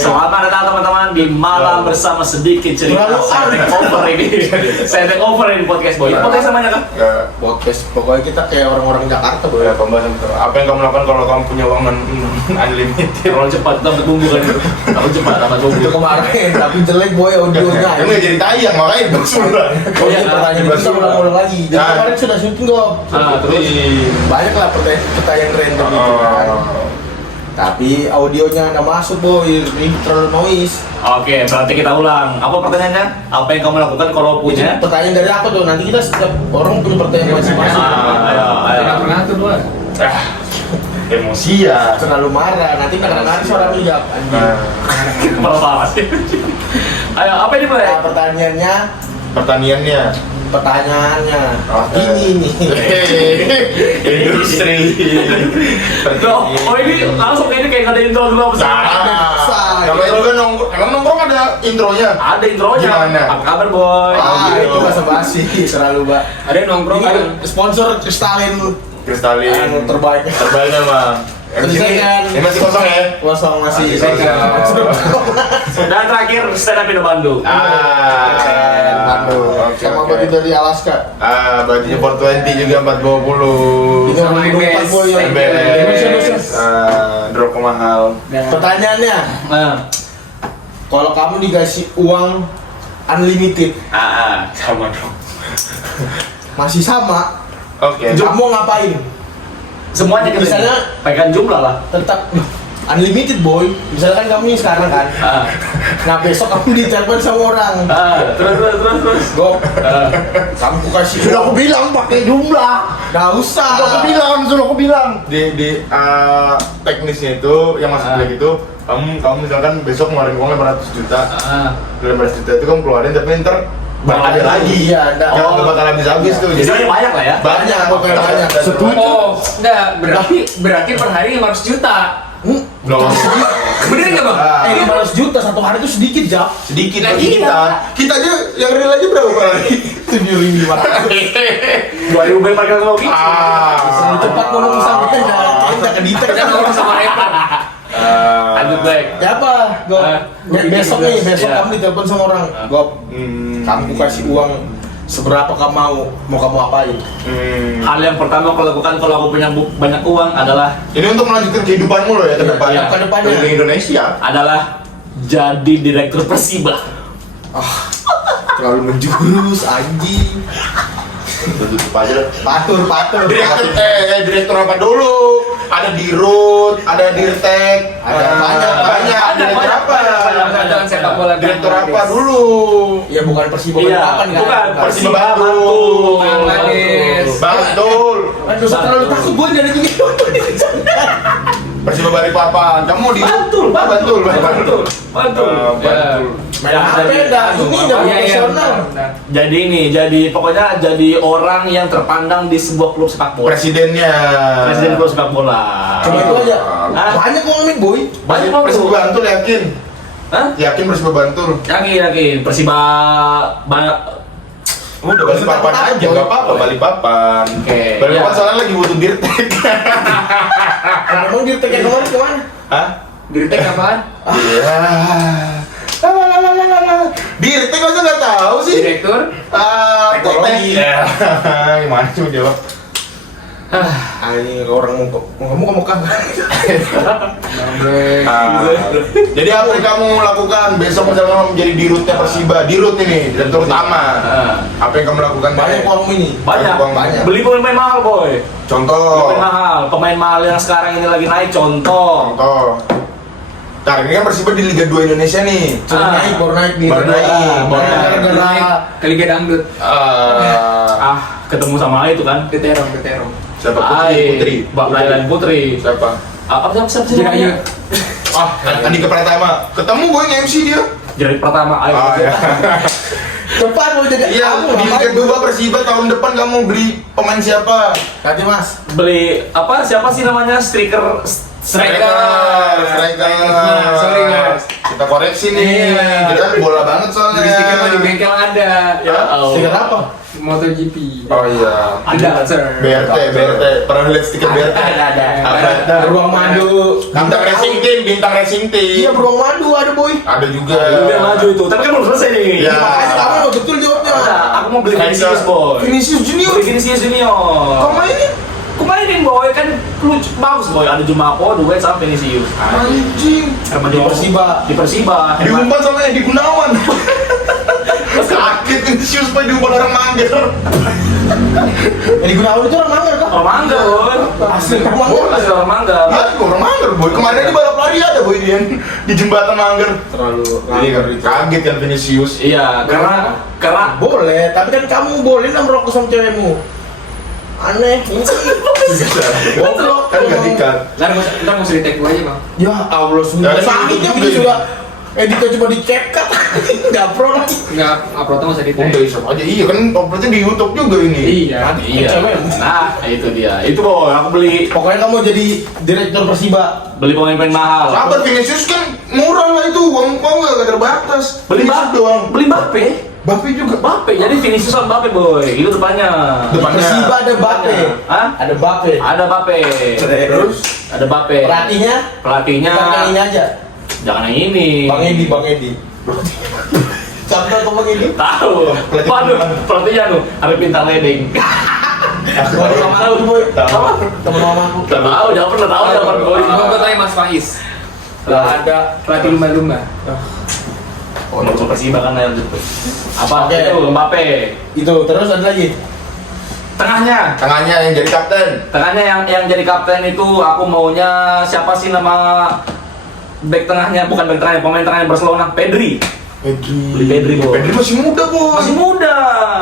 Selamat datang teman-teman di Malam Bersama Sedikit Cerita. Saya take over ini. Saya take over ini podcast boy. Podcast namanya kan? Podcast. Pokoknya kita kayak orang-orang Jakarta boy. Ya, pembahasan apa yang kamu lakukan kalau kamu punya uang unlimited? Kalau cepat dapat bumbu kan. Kalau cepat dapat bumbu. Itu kemarin, tapi jelek boy audionya. Emang nggak jadi tayang makanya bahas ulang. Oh iya, pertanyaan itu kita ulang-ulang lagi. Jadi kemarin sudah syuting kok. Terus Banyak lah pertanyaan random itu kan. Tapi audionya nggak masuk boy, ini terlalu noise. Oke, berarti kita ulang. Apa pertanyaannya? Apa yang kamu lakukan kalau punya? Pertanyaan dari aku tuh, nanti kita setiap orang punya pertanyaan masing-masing. Ayo. Emosi ya. Terlalu marah, nanti kadang-kadang suara mijak anjing. Kepala parah sih. Ayo, apa ini mulai? Nah, pertanyaannya ini nih. Industri. Oh ini langsung ini kayak ada intro dulu apa sih? Namanya juga nongkrong. Emang nongkrong ada intronya? Ada intronya. Gimana? Apa kabar boy? Itu basa-basi terlalu mbak. Ada yang nongkrong Ini kan? sponsor Kristalin Kristalin. terbaik. Terbaiknya mah. Selesaikan. Ini masih kosong ya? Kosong masih. Dan terakhir stand up Indo Bandung. Bandung. Sama baju dari Alaska. Bajunya 420 juga 420. Ini orang Bandung 4 boy yang MBS. Drop mahal. Pertanyaannya, Nah, kalau kamu dikasih uang unlimited, sama dong. masih sama, Oke. kamu mau ngapain? Semuanya kita Misalnya- pegang jumlah lah. Tetap unlimited boy. Misalkan kamu nih sekarang kan, nah besok kamu ditelepon sama orang. Terus. Gop, kamu kasih. Sudah aku bilang pakai jumlah. Nggak usah. Sudah aku bilang. Di teknisnya itu yang masuk bilang itu kamu misalkan besok ngeluarin uang 500 juta. 500 juta itu kamu keluarin tapi ntar bakal ada lagi. Iya, ada. Jangan bakal habis tuh. Jadi banyak lah ya. Banyak, pokoknya banyak. Setuju. Oh, enggak, berarti per hari 500 juta. Belum. Bener nggak bang? 500 juta satu hari itu sedikit Jap. Sedikit Nah, bagi kita. Kita aja yang real aja berapa per hari? 7.500. 2000 pakai lagi. Selalu cepat ngomong sampai kita ke detail Kita ngomong sama Evan. Lanjut baik. Ya apa? Gop. Besok Iya. kamu ditelepon sama orang. Gop, kamu kasih uang seberapa kamu mau kamu apain? Hal yang pertama aku lakukan kalau aku punya banyak uang adalah Ini untuk melanjutkan kehidupanmu loh ya ke depan. Iya, ke depannya. Keliling Indonesia. jadi direktur Persiba. Terlalu menjurus anjing. Tutup aja. Patur. Direktur apa dulu? Ada dirut, ada dirtek, Ada banyak. Direktur apa? Jangan sepak bola. Direktur apa dulu? Ya bukan Persiba Iya, kapan kan? bukan Persiba Bantul. Bangladesh. Bantul. Aduh, terlalu takut gue jadi gini. Persiba Balikpapan. Kamu di Bantul. Main HP dah, ini udah profesional. Jadi pokoknya jadi orang yang terpandang di sebuah klub sepak bola. Presidennya. Presiden klub sepak bola. Cuma itu aja. Hah? Banyak ngomongin boy. Banyak banget Persiba tuh. Bantul yakin? Hah? Yakin Persiba Bantul? Yakin. Persiba Udah Balikpapan aja, nggak apa-apa Balikpapan. Oke, Balikpapan iya. soalnya lagi butuh dirtek. Emang dia pengen kemana? Hah? Dirtek apaan? Iya. Dirtek masa nggak tahu sih? Direktur? Teknologi. Gimana sih mau jawab? Ini orang mau ke Mekah. Jadi apa yang kamu lakukan besok misalnya kamu menjadi dirutnya Persiba, dirut ini, direktur utama. Apa yang kamu lakukan? Banyak uang ini. banyak. Beli pemain mahal boy. Contoh. Pemain mahal yang sekarang ini lagi naik. Contoh. Nah, ini kan Persiba di Liga 2 Indonesia nih. Baru naik nih. Baru naik. Gara-gara Ke Liga Dangdut. Ketemu sama itu kan. Deterong. Siapa Putri? Mbak Lailan Putri. Siapa? Siapa sih Jirayut. namanya? Andika Pratama. Ketemu gue nge-MC dia. Jadi pertama, ayo. Iya. depan mau jadi Iya, di Liga 2 Persiba tahun depan kamu beli pemain siapa? Ganti Mas. Beli apa? Siapa sih namanya? Striker. Striker. Sorry guys. Kita koreksi nih. Iya. Kita bola banget soalnya. Beli stiker mah di bengkel ada. Ya, Stiker apa? MotoGP. Oh iya. Ada, sir. BRT. Pernah lihat stiker BRT? Ada Beruang Madu. Bintang racing team. Iya, Beruang Madu ada boy. Ada juga. Itu biar maju itu. Tapi kan belum selesai nih. Ya. Makanya kamu mau betul jawabnya. Nah, aku mau beli Striker. Vinicius boy. Vinicius Junior. Beli Vinicius Junior. Kau mainin? Aku mainin boy, kan lucu bagus boy. Ada Jumapo, Duet sama Vinicius. Anjing. Sama Di Persiba. Di Persiba. Diumpan sama Edi Gunawan. Sakit Vinicius pak diumpan orang Manggar. Yang digunakan itu orang Manggar kan? Orang Mangga boy. Asli orang Manggar. Asli orang Mangga. Ya, orang Manggar boy. Kemarin aja balap lari ada boy dia di jembatan Manggar. Terlalu Jadi kaget kan Vinicius. Iya, karena boleh, tapi kan kamu boleh lah merokok sama cewekmu. Aneh. Goblok. Kan gak dikat. Ntar mau di tag aja bang. Ya Allah, sudah Ya, sakitnya itu begini juga sudah. Editnya cuma di CapCut. Enggak pro lagi. Nggak uploadnya nggak usah di tag. Udah isap aja. Iya kan berarti di YouTube juga ini. Iya. iya. Cewek. Nah, itu dia. Itu boy, aku beli Pokoknya kamu jadi direktur Persiba. pemain mahal. Sabar Vinicius kan murah lah itu. Uang kau nggak terbatas. Beli Vinicius doang. Beli Mbappe. Bape juga. Mbappe. Jadi Vinicius sama Mbappe boy. Itu depannya. Depannya. Persiba ada Bape. Hah? Ada Bape. Ada Mbappe. Terus Ada Mbappe. pelatihnya Pelatihnya bukan yang ini aja. jangan yang ini. Bang Edi. Siapa tuh Bang Edi? Tahu. Pelatih Waduh, mana? pelatihnya tuh ada Bintang Ledeng. Temen mama aku boy. Apa? Temen mama aku. Tahu, jangan pernah tahu jangan boy. Gua tanya Mas Faiz. Gak ada. Pelatih lumba-lumba. Oh, untuk Persiba kan yang gitu. Apa Oke. itu Mbappe? Itu terus ada lagi. Tengahnya. Tengahnya yang jadi kapten. Tengahnya yang jadi kapten itu aku maunya siapa sih nama back tengahnya, bukan back tengahnya, pemain tengahnya Barcelona, Pedri. Beli Pedri boy. Pedri masih muda boy. Masih muda.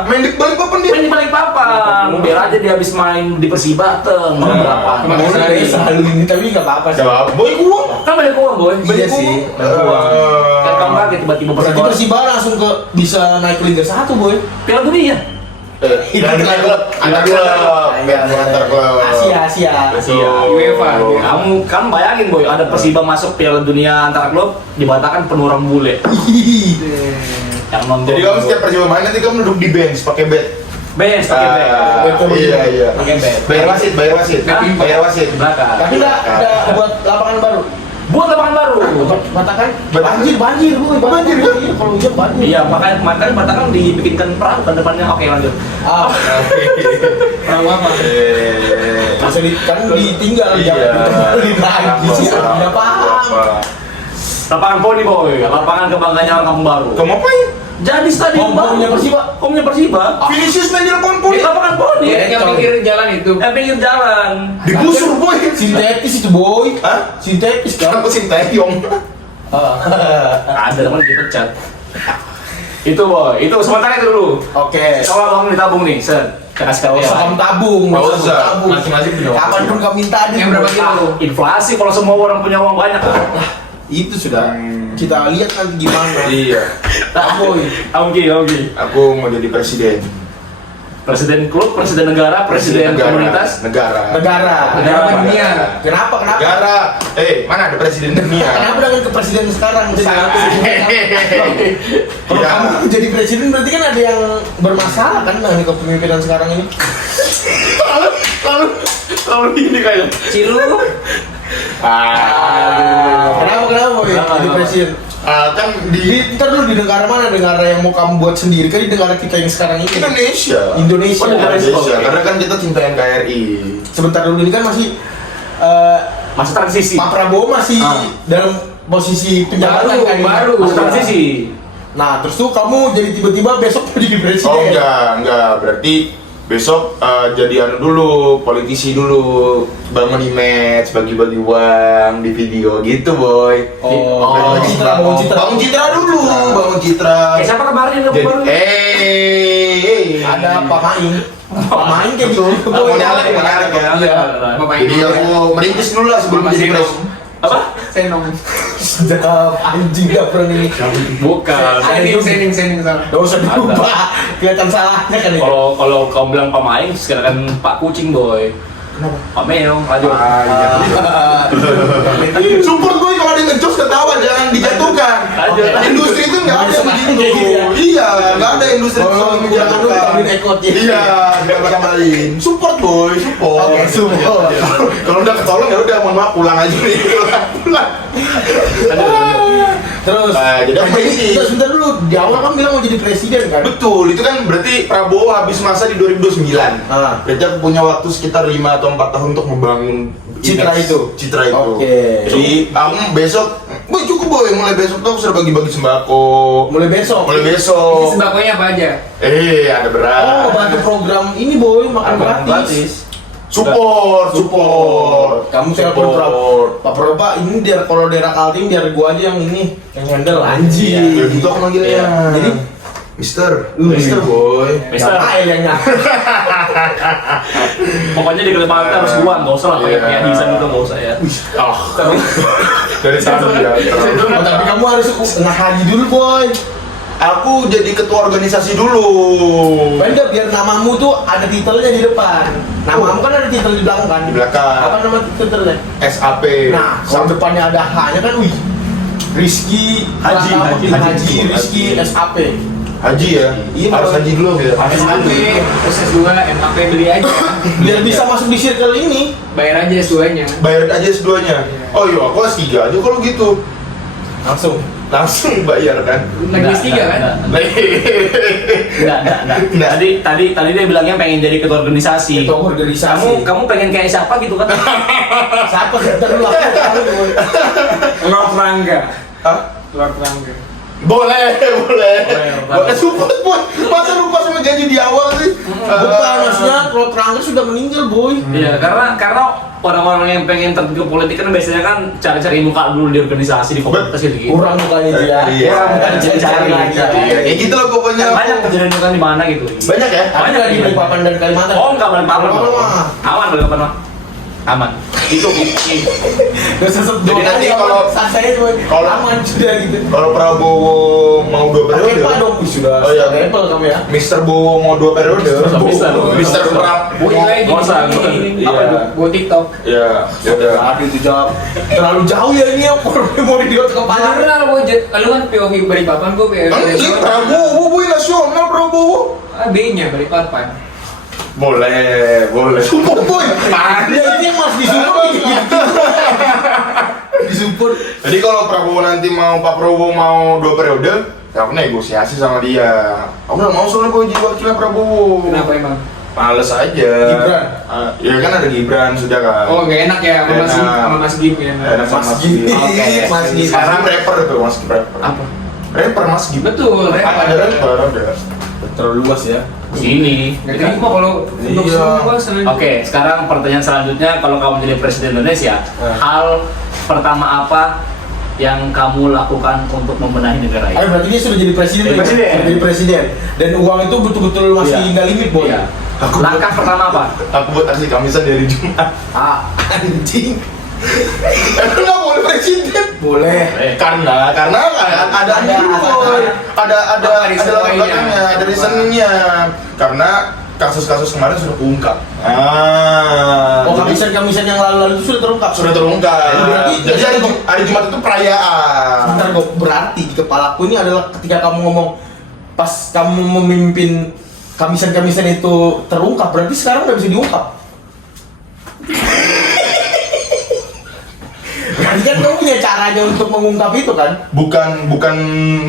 Main di Balikpapan dia. Main di Balikpapan. Biar aja dia habis main di Persiba teng berapa. Kemarin Boleh selalu ini tapi nggak apa-apa sih. Jawab. Boy gua. Kan banyak uang boy. Iya sih. Banyak uang. Kan kamu kaget tiba-tiba Berarti Persiba langsung ke bisa naik ke Liga 1 boy. Piala Dunia. Antar klub. Antar klub. Asia. UEFA. Kamu bayangin boy, ada Persiba masuk Piala Dunia antar klub dibatalkan penuh orang bule. Yang nonton. Jadi kamu setiap Persiba main nanti kamu duduk di bench pakai bet. bench pakai bench. Iya. Pakai bench. Bayar wasit. Hah? Bayar wasit. Di belakang. Tapi nggak ada buat lapangan baru. Buat lapangan baru. Batakan Banjir. banjir boy. Banjir kan? Kalau hujan banjir. Iya, makanya Batangan dibikinkan perahu kan depannya. Oke, lanjut. Ah, Perahu apa? langsung kan ditinggal Iya. jangan lagi sih. Tidak paham. Lapangan poni boy, lapangan kebanggaannya Kampung Baru. Kamu ngapain? Jadi stadion Home-nya Persiba. Home-nya Persiba. Vinicius main di lapangan poni. Di lapangan poni. Yang pinggir jalan itu. Pinggir jalan. Digusur boy. Sintetis itu boy. Hah? Sintetis kan? Aku Sinteyong. Ada teman dipecat. Itu boy, itu sementara itu dulu. Oke. Kalau kamu ditabung nih, Sen. Saya kasih Nggak usah kamu kalian. tabung. Nggak nggak usah. tabung. Masing-masing punya uang. Kapan pun kamu minta aja. Yang berapa kilo? Inflasi kalau semua orang punya uang banyak. Itu sudah kita lihat nanti gimana. Iya. Boy. Oke. Aku mau jadi presiden. Presiden klub, presiden negara, presiden komunitas. Negara. Negara. Dunia. Kenapa? Negara. Mana ada presiden dunia? Kenapa dengan ke presiden sekarang? Kalau Iya. kamu jadi presiden berarti kan ada yang bermasalah kan dengan kepemimpinan sekarang ini. Lalu ini kayak. Cilu. Kenapa boy jadi presiden? Kan di Ntar dulu di negara mana? Negara yang mau kamu buat sendiri kan di negara kita yang sekarang ini. Indonesia. Indonesia. Oh, negara Indonesia. Karena kan kita cinta NKRI. Sebentar dulu ini kan masih Masa transisi. Pak Prabowo masih dalam posisi penjabatan kan ini. baru. Masa transisi. Nah, terus tuh kamu jadi tiba-tiba besok mau jadi presiden. Oh enggak. Berarti besok jadi anu dulu, politisi dulu, bangun image, bagi-bagi uang di video gitu boy. Bangun citra. Bangun citra dulu, bangun citra. Kayak siapa kemarin yang Jadi, baru? Ada Pak Maing. Pak Maing kayak gitu. Menarik ya. Iya. Bapak Jadi aku merintis dulu lah sebelum Bapak jadi Senong. pres. Apa? Senong. Sedap anjing gak pernah ini. Bukan. Sening salah. Gak usah diubah. Kelihatan salahnya kan itu. Kalau kamu bilang Pak Maing, sekarang kan Pak Kucing boy. Kenapa? Pak Meong, lanjut. Support boy kalau ada ngejos ketawa jangan dijatuhkan. Lanjut. Industri itu nggak ada Sekarang begitu. kayak gitu ya? Iya, nggak ada industri Oh, yang jangan lupa menjatuhkan. tambahin ekot ya. Iya, ditambah-tambahin. Support boy, support. Oke, support. Iya. Kalau udah ketolong ya udah mohon maaf pulang aja nih. Pulang. Terus, Jadi apa ini? sebentar dulu, di awal kan bilang mau jadi presiden kan? Betul, itu kan berarti Prabowo habis masa di 2029. Berarti aku punya waktu sekitar 5 atau 4 tahun untuk membangun Citra image. itu? Citra itu. Oke. Jadi kamu besok, boy cukup boy, mulai besok tuh aku sudah bagi-bagi sembako. Mulai besok. Mulai Isi besok. sembakonya apa aja? Ada beras. Oh, bantu program ini boy, makan gratis. Support. Kamu saya Support. Pak Prabowo, Pak, ini biar kalau daerah Kaltim biar gua aja yang ini yang handle anjing. Ya gitu aku manggilnya. Iya. Jadi Mister boy. Mister. yang Pokoknya di Kalimantan harus gua, nggak usah lah pakai Iya. kayak desain itu nggak usah ya. Dari sana ya. Oh, tapi kamu harus ngaji dulu boy. Aku jadi ketua organisasi dulu. Beda biar namamu tuh ada titelnya di depan. Namamu kan ada titel di belakang kan? Di belakang. Apa nama titelnya? SAP. Nah, kalau depannya ada H-nya kan, wih. Rizky Haji Rizky SAP. Haji ya? Iya, Harus haji dulu ya. SAP, terus S2, MAP beli aja. Biar bisa masuk di circle ini. Bayar aja S2-nya. Bayar aja S2-nya. Oh iya, aku S3 aja kalau gitu. Langsung bayar kan? Lagi S3 kan? Enggak. Tadi dia bilangnya pengen jadi ketua organisasi. Ketua organisasi. Kamu pengen kayak siapa gitu kan? Siapa sebentar dulu aku tahu boy. Lord Rangga. Hah? Lord Rangga. Boleh. Support boy. Masa lupa sama janji di awal sih? Bukan, maksudnya kalau Terangga sudah meninggal boy. Iya, karena orang-orang yang pengen terjun ke politik kan biasanya kan cari-cari muka dulu di organisasi, di komunitas gitu. Kurang mukanya dia. Iya. Kurang mukanya dia cari lagi. Ya gitu lah pokoknya. Banyak kejadian kan di mana gitu. Banyak ya? Tapi lagi di Balikpapan dan Kalimantan. Oh, enggak Balikpapan. Balikpapan mah. Aman Balikpapan mah. Aman. Itu Udah sesep Jadi nanti kalau- saya boy. kalau- Aman sudah gitu. Kalau Prabowo mau 2 periode. Pakai Pak dong, sudah. Oh iya. Stempel kamu ya. Mister Bowo mau 2 periode. Mister Prabowo. Nggak usah. Iya. Apa itu? Buat TikTok. Ya, udah. Aduh itu jauh. Terlalu jauh ya ini yang mau di kepala. Beneran gue, lu kan POV Balikpapan, gue POV Ini Prabowo, boy nasional Prabowo. B-nya Balikpapan. Boleh. Support boy. Ya ini mas disupport. Disupport. Jadi kalau Prabowo nanti Pak Prabowo mau 2 periode, ya aku negosiasi sama dia. Aku nggak mau soalnya gue jadi wakilnya Prabowo. Kenapa emang? Males aja. Gibran? Ya kan ada Gibran sudah kan. Oh nggak enak ya sama Mas Gib ya? Enak sama Mas Gib. Oke. Mas Gib. Sekarang rapper tuh Mas Gib rapper. Apa? Rapper Mas Gib. Betul, rapper. Ada rapper ada. Terlalu luas ya. Sini. Nggak terima kalau untuk Iya. semua selanjutnya. Oke, sekarang pertanyaan selanjutnya, kalau kamu jadi presiden Indonesia, hal pertama apa yang kamu lakukan untuk membenahi negara ini? Berarti dia sudah jadi presiden. Jadi ya? presiden. Sudah jadi presiden. Dan uang itu betul-betul masih Iya. nggak limit boy. Iya. Langkah pertama apa? Aku buat aksi kamisan dari Jumat. Anjing. Emang nggak boleh presiden? Boleh. Karena ada Apa reason latar lainnya? belakangnya, ada reasonnya. Karena kasus-kasus kemarin sudah terungkap. Oh, Jadi kamisan yang lalu-lalu itu sudah terungkap. sudah terungkap. Berarti Jadi hari Jumat itu perayaan. Sebentar kok, berarti di kepalaku ini adalah ketika kamu ngomong pas kamu memimpin kamisan-kamisan itu terungkap, berarti sekarang udah bisa diungkap. Berarti kan kamu punya caranya untuk mengungkap itu kan? Bukan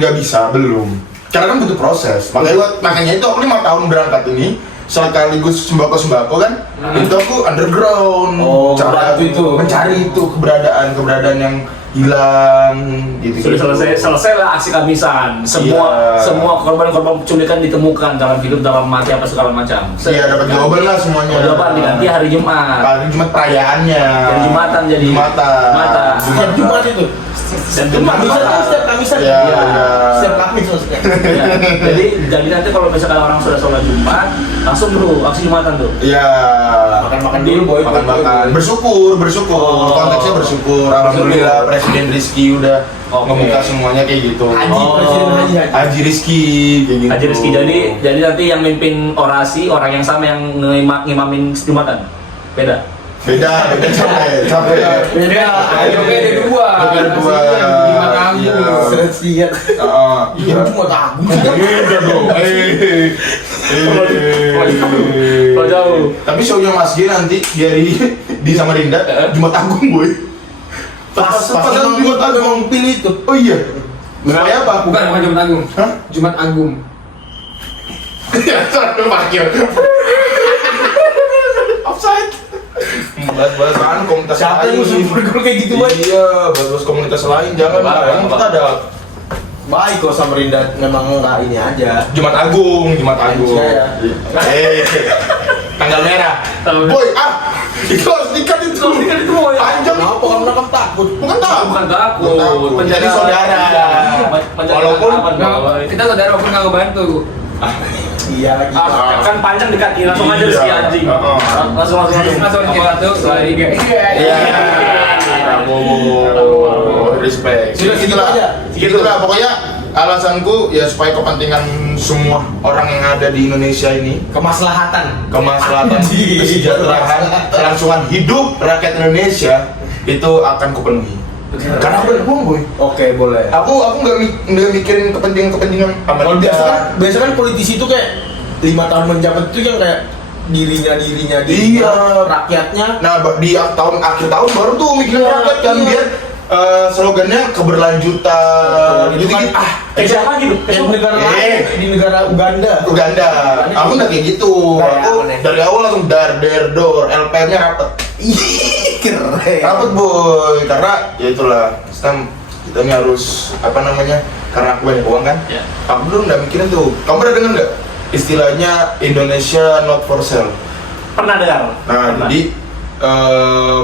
nggak bisa, belum. Karena kan butuh proses. Makanya itu aku 5 tahun berangkat ini sekaligus sembako kan. Itu aku underground. Oh, membantu itu. Mencari itu keberadaan yang hilang gitu. Sudah selesai lah aksi kamisan. Iya. Semua korban-korban penculikan ditemukan dalam hidup, dalam mati apa segala macam. Iya, dapat jawaban lah semuanya. Jawaban diganti hari Jumat. Hari Jumat perayaannya. Hari Jumatan jadi. Jumatan. Setiap Jumat itu. Setiap Kamisan kan setiap kamisan. Iya, iya. Setiap kamis maksudnya. Ya, jadi nanti kalau misalkan orang sudah sholat Jumat, langsung dulu aksi Jumatan tuh. Iya. Makan-makan dulu boy. Makan-makan. Bersyukur. Oh. Konteksnya bersyukur. Alhamdulillah Presiden Rizky udah ngebuka semuanya kayak gitu. Haji, Presiden Haji. Haji Rizky kayak gitu. Haji Rizky, jadi nanti yang mimpin orasi orang yang sama yang ngimamin Jumatan. Beda. Beda capek. Beda. Ayo ada dua. Ada dua. Lima kamu. Iya. Seret siang. Iya. Cuma tahu. Beda dong. Kalau jauh. Tapi show-nya Mas G nanti di Samarinda Jumat Agung boy. Pas Jumat Agung pilih itu. Oh iya. Namanya apa? Bukan Jumat Agung. Hah? Jumat Agung. Parkir. Offside. Bahas-bahasan komunitas Siapa yang musuh bergol kayak gitu, Boy? Iya, bahas-bahas komunitas lain jangan Apa, lah. Yang apa? kita ada Baik kok Samarinda, memang nggak ini aja. Jumat Agung. Iya. Tanggal merah. Boy, itu harus dikat itu. Boy. Panjang. Kenapa kamu takut? Bukan tahu. Bukan takut. Menjadi saudara. Walaupun Kita saudara pun nggak ngebantu. Iya lagi. Kan panjang dekat ini langsung aja si anjing. Langsung. Langsung kita tuh sekali tiga. Iya. Respect. Sudah segitu aja. Segitulah pokoknya alasanku ya supaya kepentingan semua orang yang ada di Indonesia ini, Kemaslahatan. kesejahteraan, kelangsungan hidup rakyat Indonesia itu akan kupenuhi. Karena aku ada uang boy. Oke, boleh. Aku nggak mikirin kepentingan Kalau Amerika. biasa kan politisi itu kayak 5 tahun menjabat itu yang kayak dirinya Iya. rakyatnya. Nah, di akhir tahun baru tuh mikirin rakyat kan Iya. biar slogannya keberlanjutan. Itu kan Kayak siapa gitu? kayak negara lain, di negara Uganda. Uganda. Aku nggak kayak gitu. Kayak Aku apa nih? dari awal langsung dor, LPM-nya rapet. Keren. Rapet boy, karena ya itulah kita ini harus apa namanya? Karena aku banyak uang kan. Ya. Aku dulu nggak mikirin tuh. Kamu pernah dengar nggak istilahnya Indonesia not for sale? Pernah dengar? Nah, jadi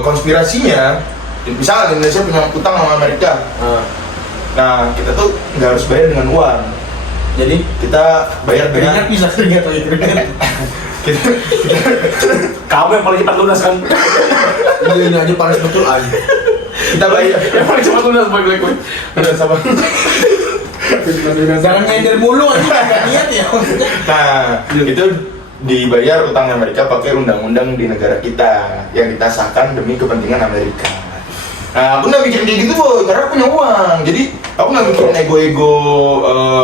konspirasinya, misalnya Indonesia punya utang sama Amerika. Nah, kita tuh nggak harus bayar dengan uang. Jadi Kita bayar dengan keringat bisa keringat lagi keringat. Kamu yang paling cepat lunas kan? Iya ini aja panas betul aja. kita bayar. Yang paling cepat lunas bagi gue. Udah sama. Jangan nyender mulu aja nggak niat ya. Nah, itu dibayar utang Amerika pakai undang-undang di negara kita yang kita sahkan demi kepentingan Amerika. Nah, aku nggak mikirin kayak gitu boy, karena aku punya uang. Jadi aku nggak mikirin ego-ego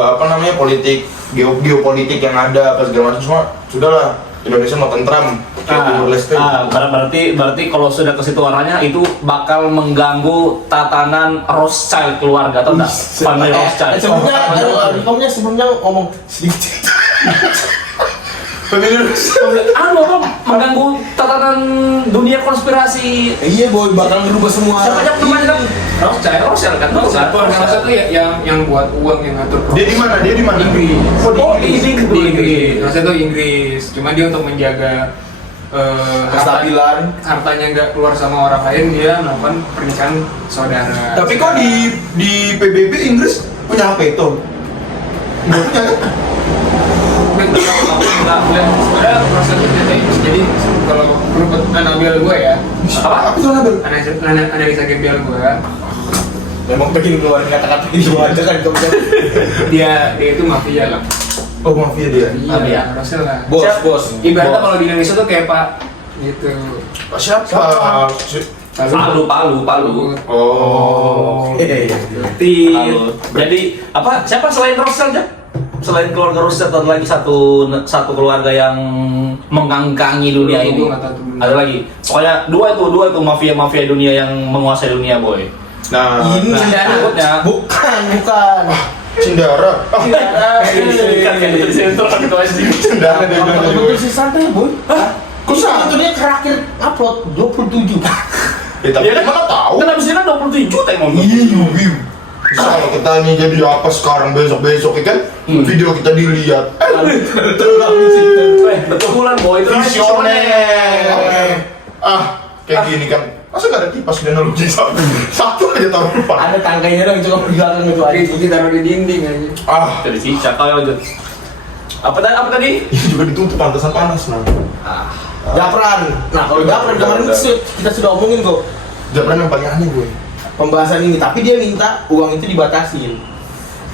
apa namanya politik, geopolitik yang ada apa segala macam semua. Sudahlah, Indonesia mau tentram, kayak Timur Leste. Berarti kalau sudah ke situ arahnya itu bakal mengganggu tatanan Rothschild keluarga atau enggak? Family Rothschild. Sebelumnya ngomong sedikit. Apa mengganggu tatanan dunia konspirasi? Iya boy, bakal ngerubah semua. Siapa yang namanya kan? Rothschild kan? Keluarga satu ya yang buat uang yang ngatur. Dia di mana? Inggris. Oh, di Inggris. Maksudnya tuh Inggris. Cuma dia untuk menjaga Kestabilan. hartanya nggak keluar sama orang lain, dia melakukan pernikahan saudara. Tapi kok di PBB Inggris punya HP itu? Nggak punya kan? Sebenarnya prosesnya jadi kalau menurut Anabel gue ya, Apa itu Nabel? analisa Gabriel gue, Memang pengen keluarin kata-kata ini aja kan kamu. dia itu mafia lah. Oh mafia dia. Iya, harusnya lah. Bos. Ibaratnya kalau di Indonesia tuh kayak Pak gitu. Siapa? Palu. Oh. Jadi apa? Siapa selain Rothschild ya? Selain keluarga Rothschild ada lagi satu keluarga yang menggangkangi dunia ini. Gua nggak tahu tuh. Ada lagi. Pokoknya dua itu mafia dunia yang menguasai dunia boy. Nah, Ini berikutnya. bukan. Cindara. Cindara dia bilang tadi, boy. Betul sih santai boy. Kok santai? Itu dia terakhir upload 27. Ya tapi mana tahu? Kan abis ini 27 juta yang ngomong. Iya. Kalau kita ini jadi apa sekarang besok ya kan? Video kita dilihat. Betulan boy itu Visioner. Kayak gini kan. Masa nggak ada kipas dan analogi satu aja taruh depan. Ada tangkainya dong cuma di belakang itu aja. Itu ditaruh di dinding aja. Jadi sisa kalau lanjut. Apa tadi? Ini juga ditutup pantasan panas nah. Japran. Nah kalau Japran kemarin kita sudah omongin kok Japran yang paling aneh gue. pembahasan ini, tapi dia minta uang itu dibatasin.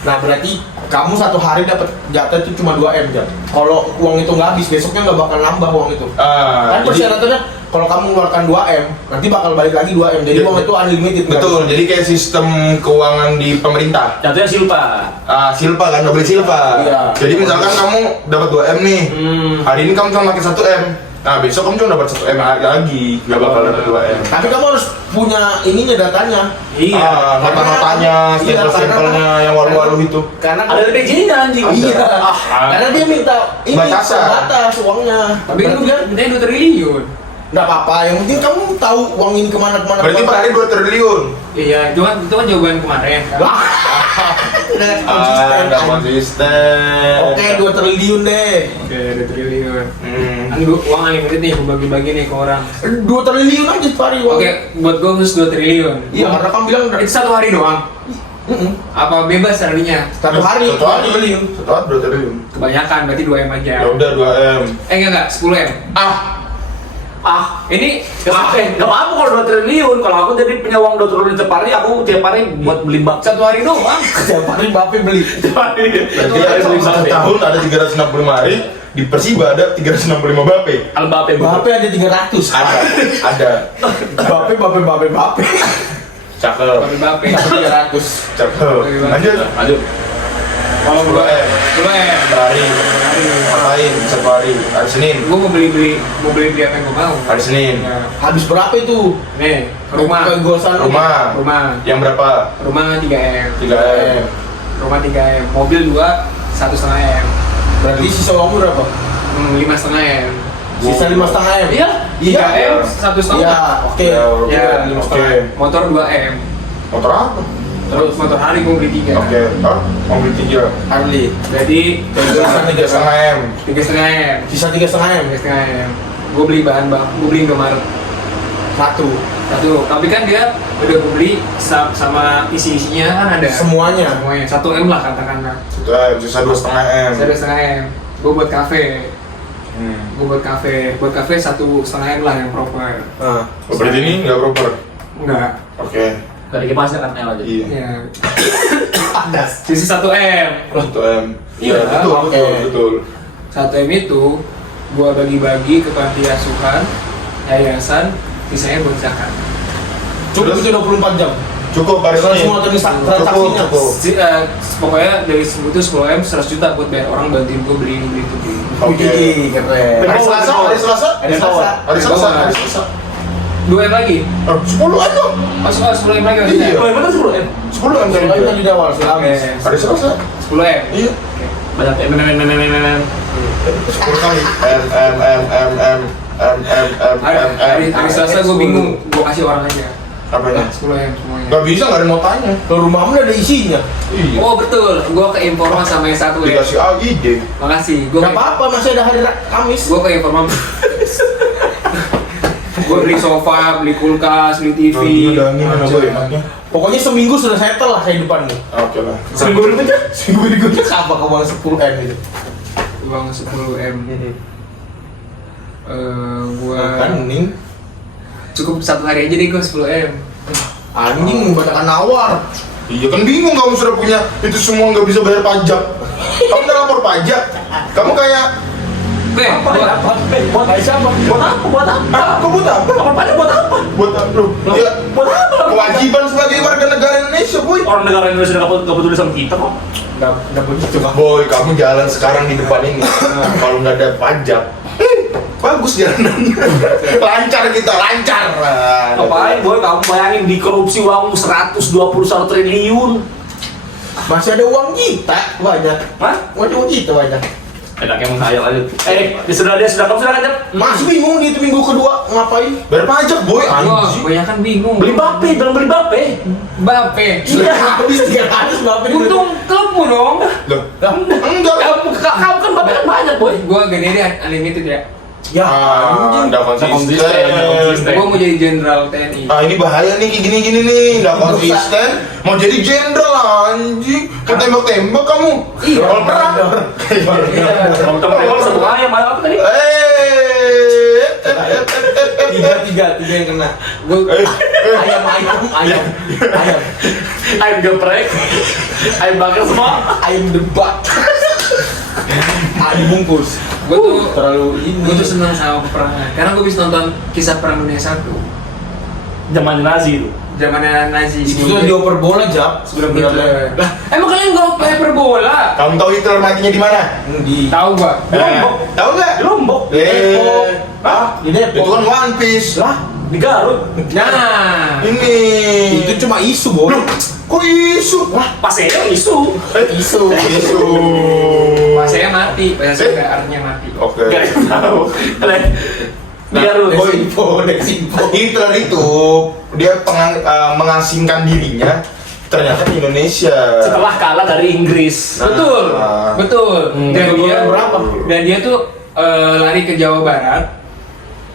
Nah berarti kamu satu hari dapat jatah itu cuma 2 M jam. Kalau uang itu nggak habis, besoknya nggak bakal nambah uang itu. Kan Jadi persyaratannya kalau kamu mengeluarkan 2M, nanti bakal balik lagi 2M. Jadi uang itu unlimited. Betul, jadi kayak sistem keuangan di pemerintah. Contohnya Silpa. Silpa kan, nggak beli Silpa. Iya. Jadi misalkan kamu dapat 2M nih, hari ini kamu cuma pakai 1M. Nah besok kamu cuma dapat 1M lagi, nggak bakal dapat 2M. Tapi kamu harus punya ininya datanya. Iya. Nota-notanya, stempel-stempelnya yang walu-walu itu. Karena Ada DPJ-nya anjing. Iya. Karena dia minta ini Batasan. batas uangnya. Tapi kan udah mintanya 2 triliun. Nggak apa-apa, yang penting kamu tahu uang ini kemana. Berarti per hari 2 triliun. Iya, itu kan jawaban kemarin. Wah, udah konsisten. Nggak konsisten. Oke, 2 triliun deh. Oke, 2 triliun. Hmm. Kan uang unlimited nih, gue bagi-bagi nih ke orang. 2 triliun aja per hari uang. Oke, buat gue harus 2 triliun. Iya, karena kamu bilang Itu 1 hari doang. Apa bebas harinya? satu hari 1 hari. 2 triliun. 1 hari 2 triliun. Kebanyakan, berarti 2M aja. Ya udah 2M. Enggak, 10M. Ini nggak apa-apa kalau 2 triliun. Kalau aku jadi punya uang 2 triliun tiap hari, aku tiap hari buat beli bak. 1 hari doang. Setiap hari Bape beli. Tiap hari. Berarti ada satu tahun ada 365 hari, di Persiba ada 365 Bape. Albape Bape ada 300. Ada. Bape. Cakep. Bape. 300. Cakep. Lanjut. Kalau Kalau 2M. 10M. Hari. Ngapain? Satu hari. Hari Senin. Gue mau beli apa yang gue mau. Hari Senin. Ya. Habis berapa itu? Nih, rumah. Ke gosan. Rumah. Yang berapa? Rumah 3M. 3M. Rumah 3M. Mobil juga 1,5M. Berarti sisa uangmu berapa? 5,5M. Sisa 5,5 M. Iya. 3M 1,5. Iya, oke. Ya, Ya, oke. Motor 2M. Motor apa? Terus motor hari gue beli 3. Oke. Mau beli 3. Harley. Jadi Sisa 3,5M. 3,5M. Sisa 3,5 M. 3,5M. Gue beli bahan baku, gue beli Indomaret. Satu. Tapi kan dia udah gue beli sama isi-isinya kan ada. Semuanya. 1M lah katakanlah. Sisa 2,5M. Saya 2,5M. Gue buat kafe. Buat kafe 1,5M lah yang proper. Nah. Berarti ini nggak proper. Enggak. Oke. Gak ada kipasnya kan L aja. Iya. Ya. Padas. Sisi 1M. 1M. Iya, betul. oke. Betul. 1M itu gua bagi-bagi ke panti asuhan, yayasan, sisanya buat zakat. Cukup itu 24 jam. Cukup hari Kalau Senin. semua transaksinya. Cukup. Pokoknya dari itu 10M 100 juta buat bayar orang bantuin gua beli itu. Oke. Keren. Hari Selasa. Hari Selasa. Hari Selasa. 2M lagi. 10 aja. Masuk 10M lagi Iya. maksudnya. Oh, bener 10 M. 10 kan Soalnya tadi. tadi di awal sudah Oke. habis. Hari Selasa. 10M. Iya. Banyak M. 10 kali. Hari Selasa gua bingung, gua kasih orang aja. Apanya? 10M semuanya. Gak bisa, gak ada yang mau tanya. Kalau rumahmu udah ada isinya. Iya. Oh betul, gua ke Informa sama yang satu ya. Dikasih AID. Makasih, Gak apa-apa, masih ada hari Kamis. Gue ke Informa. Gue beli sofa, beli kulkas, beli TV. Udah angin sama gue enaknya. Pokoknya seminggu sudah settle lah kehidupanmu. Oke lah. Seminggu berikutnya. Seminggu berikutnya apa ke uang 10 M gitu? Uang 10M. Gua Kan mending cukup 1 hari aja deh gue 10M. anjing banyakkan nawar. Iya kan bingung kamu sudah punya itu semua nggak bisa bayar pajak. Kamu udah lapor pajak. Kamu kayak Buat siapa? Buat apa? Buat apa? kau buat apa? Lapor pajak buat apa? Buat apa? Lu? Ya, Buat apa? kewajiban sebagai warga negara Indonesia, boy. Orang negara Indonesia nggak peduli sama kita kok. Nggak begitu kan? Boy, kamu jalan sekarang di depan ini. Kalau nggak ada pajak, bagus jalanannya. Lancar kita, lancar. Ngapain boy? Kamu bayangin di korupsi uang 121 triliun. Masih ada uang kita banyak. Hah? Uang kita banyak. Enaknya menghayal aja. Dia sudah kamu sudah kan? Masih bingung di itu minggu kedua ngapain? Bayar pajak, boy. Wah, Anjing. banyak kan bingung. Beli Bape, bilang beli Bape. Bape. Iya, habis 300 berapa nih? Untung klubmu dong. Loh, enggak. Kamu kan Bape kan banyak boy. Gue gini deh unlimited ya. Ya, anjing. Nggak konsisten. Gue mau jadi jenderal TNI. Ah ini bahaya nih kayak gini-gini nih, nggak konsisten. Mau jadi jenderal anjing, mau tembak-tembak kamu. Iya. Kalau perang. Kamu tembak semua ayam apa tadi? Tiga yang kena. Gue Ayam. Ayam geprek, ayam bakar semua. Ayam debat. Dibungkus. Gue tuh terlalu ini. gue tuh senang sama peperangan karena gue bisa nonton kisah perang dunia 1 Zaman Nazi itu. zamannya Nazi Itu tuh dioper bola Jap. sebelum Hitler. Lah, emang kalian gak oper bola? Kamu tahu Hitler matinya di mana? Di Tahu gak? Tahu nggak? Di Lombok. di Depok. Itu kan One Piece. Lah, Di Garut. Nah, Ini. itu cuma isu, Bo. Kok isu? Wah, Pas itu isu. isu. Isu. pas saya mati, pas saya nggak artinya mati. Oke. Gak tahu. Di Garut. Hitler itu dia mengasingkan dirinya ternyata di Indonesia. Setelah kalah dari Inggris. Betul, Nah. betul. Hmm. Dan dia Berapa? Dan dia tuh lari ke Jawa Barat,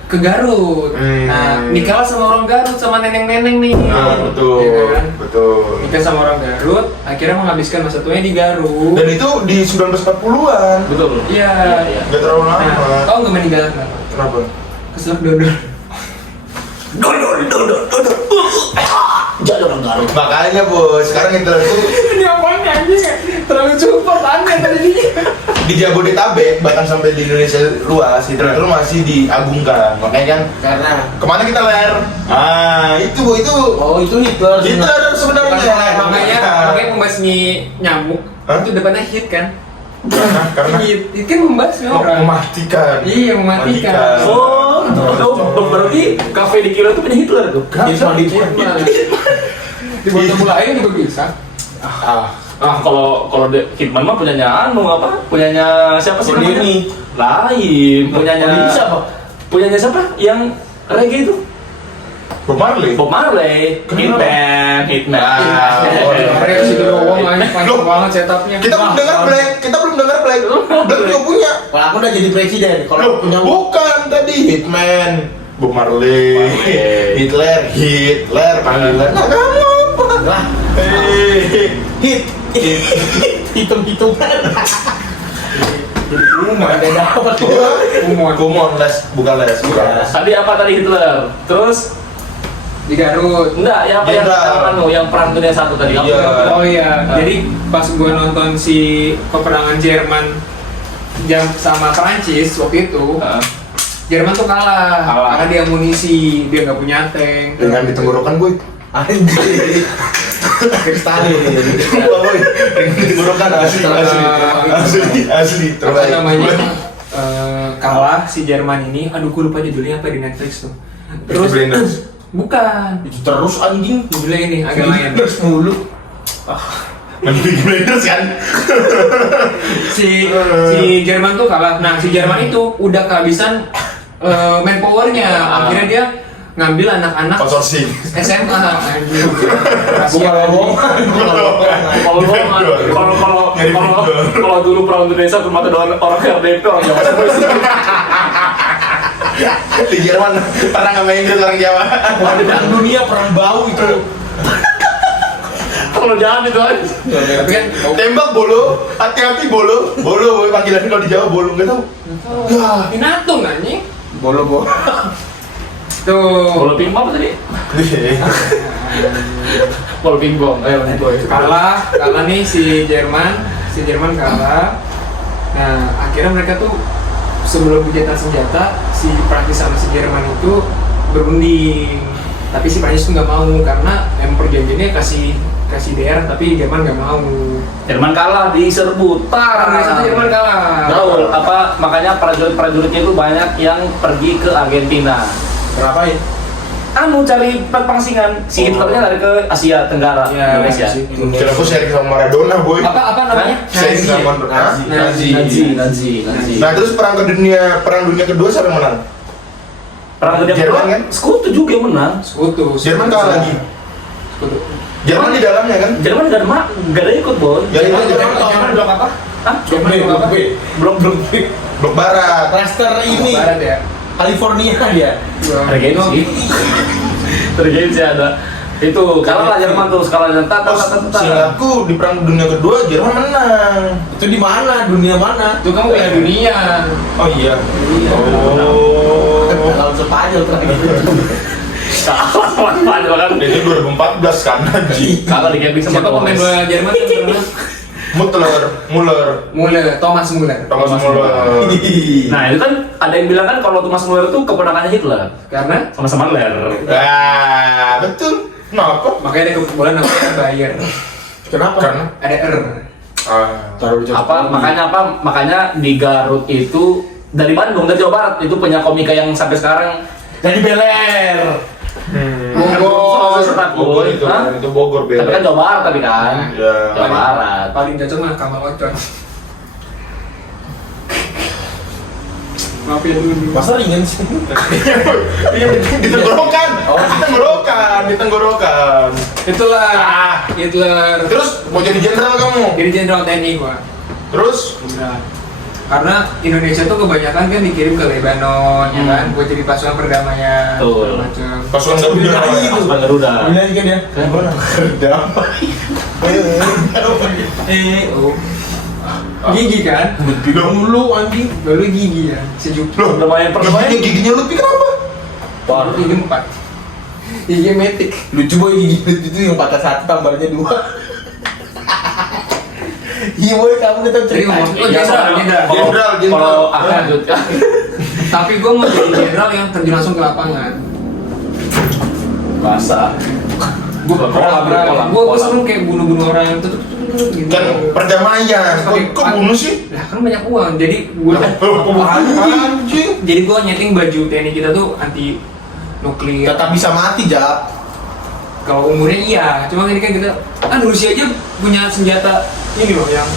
ke Garut. Hmm. Nah, nikah sama orang Garut sama neneng-neneng nih. Nah, betul. Iya kan? Betul. Nikah sama orang Garut, akhirnya menghabiskan masa tuanya di Garut. Dan itu di 1940-an. Betul. Iya. Gak terlalu lama. Nah, tau nggak meninggal kenapa? Kenapa? Keselak dodol. Jadi orang Garut. Makanya bos, sekarang Hitler itu Ini apaan anjing? Terlalu support aneh tadi. di Jabodetabek bahkan sampai di Indonesia luas Hitler itu masih diagungkan. Makanya kan Karena kemana kita ler? Itu Bu, itu oh itu Hitler. Hitler sebenarnya. Makanya pembasmi nyamuk Hah? itu depannya hit kan? Karena Hit kan membasmi orang. mematikan. Iya, mematikan. Oh, berarti kafe di Kilo itu punya Hitler tuh. Hitler di Di botol lain juga bisa. Kalau Hitman mah punyanya apa? Punyanya siapa sih namanya? Ini. Lain, punyanya siapa? Punyanya siapa? Yang reggae itu? Bob Marley. Bob Marley, Hitman. Mereka situ doang aja panjang banget setupnya. Kita belum dengar Black. Black juga punya. Kalau aku udah jadi presiden, Loh, kalau punya bukan tadi Hitman, Bob Marley, Hitler, panggilan. Nah, kamu apa? lah Hit. hitung-hitungan. Rumah Beda apa tuh? Kumon les, bukan les. Tadi apa tadi Hitler? Terus Di Garut. enggak, yang apa yang perang dunia 1 tadi? Apa Iya. yang- Oh iya, Nah. jadi pas gua nonton si peperangan Jerman sama Prancis waktu itu, Heeh. Jerman tuh kalah Kalah. karena dia amunisi, dia nggak punya tank. Dengan di tenggorokan gue. Anjir. Kristalin. Dengan di tenggorokan asli. Apa namanya? Kalah si Jerman ini. Aduh, gue lupa judulnya apa di Netflix tuh. Terus Blinders. Bukan. Itu terus anjing. Judulnya ini agak lain. Terus mulu. Peaky Blinders kan? Si Jerman tuh kalah. Nah, si Jerman itu udah kehabisan manpowernya. Akhirnya dia ngambil anak-anak Konsorsi. SMA. Anjir. Bukan lowongan. Kalau dulu perang Indonesia bermata orang RDP orang Jawa Di Jerman pernah ngamain ke orang Jawa. Ada perang dunia, perang bau itu. kalau jangan itu aja. Tapi kan Tembak bolo, hati-hati bolo. Bolo panggilannya kalau di Jawa bolo enggak tahu. Pinatung anjing. Bolo. Tuh. Bola pingpong apa tadi? Bola pingpong. Kalah nih si Jerman kalah. Nah, akhirnya mereka tuh sebelum gencatan senjata, si Prancis sama si Jerman itu berunding. Tapi si Prancis tuh nggak mau karena yang perjanjiannya kasih daerah, tapi Jerman nggak mau. Jerman kalah di serbu. Karena satu Jerman kalah. Betul. Makanya prajuritnya itu banyak yang pergi ke Argentina. Ngapain? Cari pangsingan. Si Hitlernya lari ke Asia Tenggara, Ya, Indonesia. Kira aku sharing sama Maradona boy. Apa namanya? Sharing Nazi. sama Nazi. Nazi. Nah terus perang dunia kedua siapa yang menang? Perang dunia Jerman kedua, kan? Sekutu juga yang menang. Sekutu. Jerman kalah lagi. Sekutu. Jerman di dalamnya kan? Jerman gak ada ikut, Boy. Ya itu Jerman blok apa? Hah? Jerman blok apa? Belum. blok barat. Cluster ini Barat ya. California dia. Regensi. Regensi ada. Itu kalah lah Jerman tuh, skala Seingatku di perang dunia kedua Jerman menang. Itu di mana? Dunia mana? Itu kamu Piala Dunia. Oh iya. Lawan Spanyol terakhir. Spanyol kan. Itu 2014 kan anjing. Kalah di camping sama Siapa pemain Torres. bola Jerman yang pernah Muller, Thomas Muller. Nah itu kan ada yang bilang kan kalau Thomas Muller itu keponakannya Hitler Karena sama-sama Ler. Betul. Kenapa? makanya ada kebobolan namanya Bayer. Kenapa? Karena Ada R. Taruh di Makanya di Garut itu dari Bandung, dari Jawa Barat itu punya komika yang sampai sekarang jadi beler. Bogor itu, Hah? itu Bogor Tapi kan beda. Jawa Barat tapi kan. Ya. Jawa Barat. Paling cocok mah Kamal Ocon. Maafin dulu. Masa ringan sih? Iya, di tenggorokan. Di tenggorokan. Itulah Ah. Hitler. Terus mau jadi jenderal kamu? Jadi jenderal TNI gua. Terus Udah. Karena Indonesia tuh kebanyakan kan dikirim ke Lebanon, ya kan, buat jadi pasukan perdamaian, Betul. segala macam. pasukan Garuda. Pasukan Garuda. Bilang juga dia. Oh. Gigi kan? Bilang dulu anjing. Dulu gigi ya, sejuk. Loh, Perdamaian. giginya Lutfi kenapa? Parah. Gigi 4. Gigi metik. Lucu boy gigi itu yang patah satu tambahnya 2. Iya boy, kamu udah tahu cerita. Oh, jenderal. Jenderal. Kalau lanjut. Tapi gue mau jadi jenderal yang terjun langsung ke lapangan. Bahasa. Gue selalu kayak bunuh-bunuh orang gitu. Kan perdamaian. Kok bunuh sih? Lah kan banyak uang, jadi gue Anjing. jadi gue nyeting baju TNI kita tuh anti nuklir. Tetap bisa mati, Jak. Kalau umurnya iya, cuma ini kan kita kan Rusia aja punya senjata ini loh yang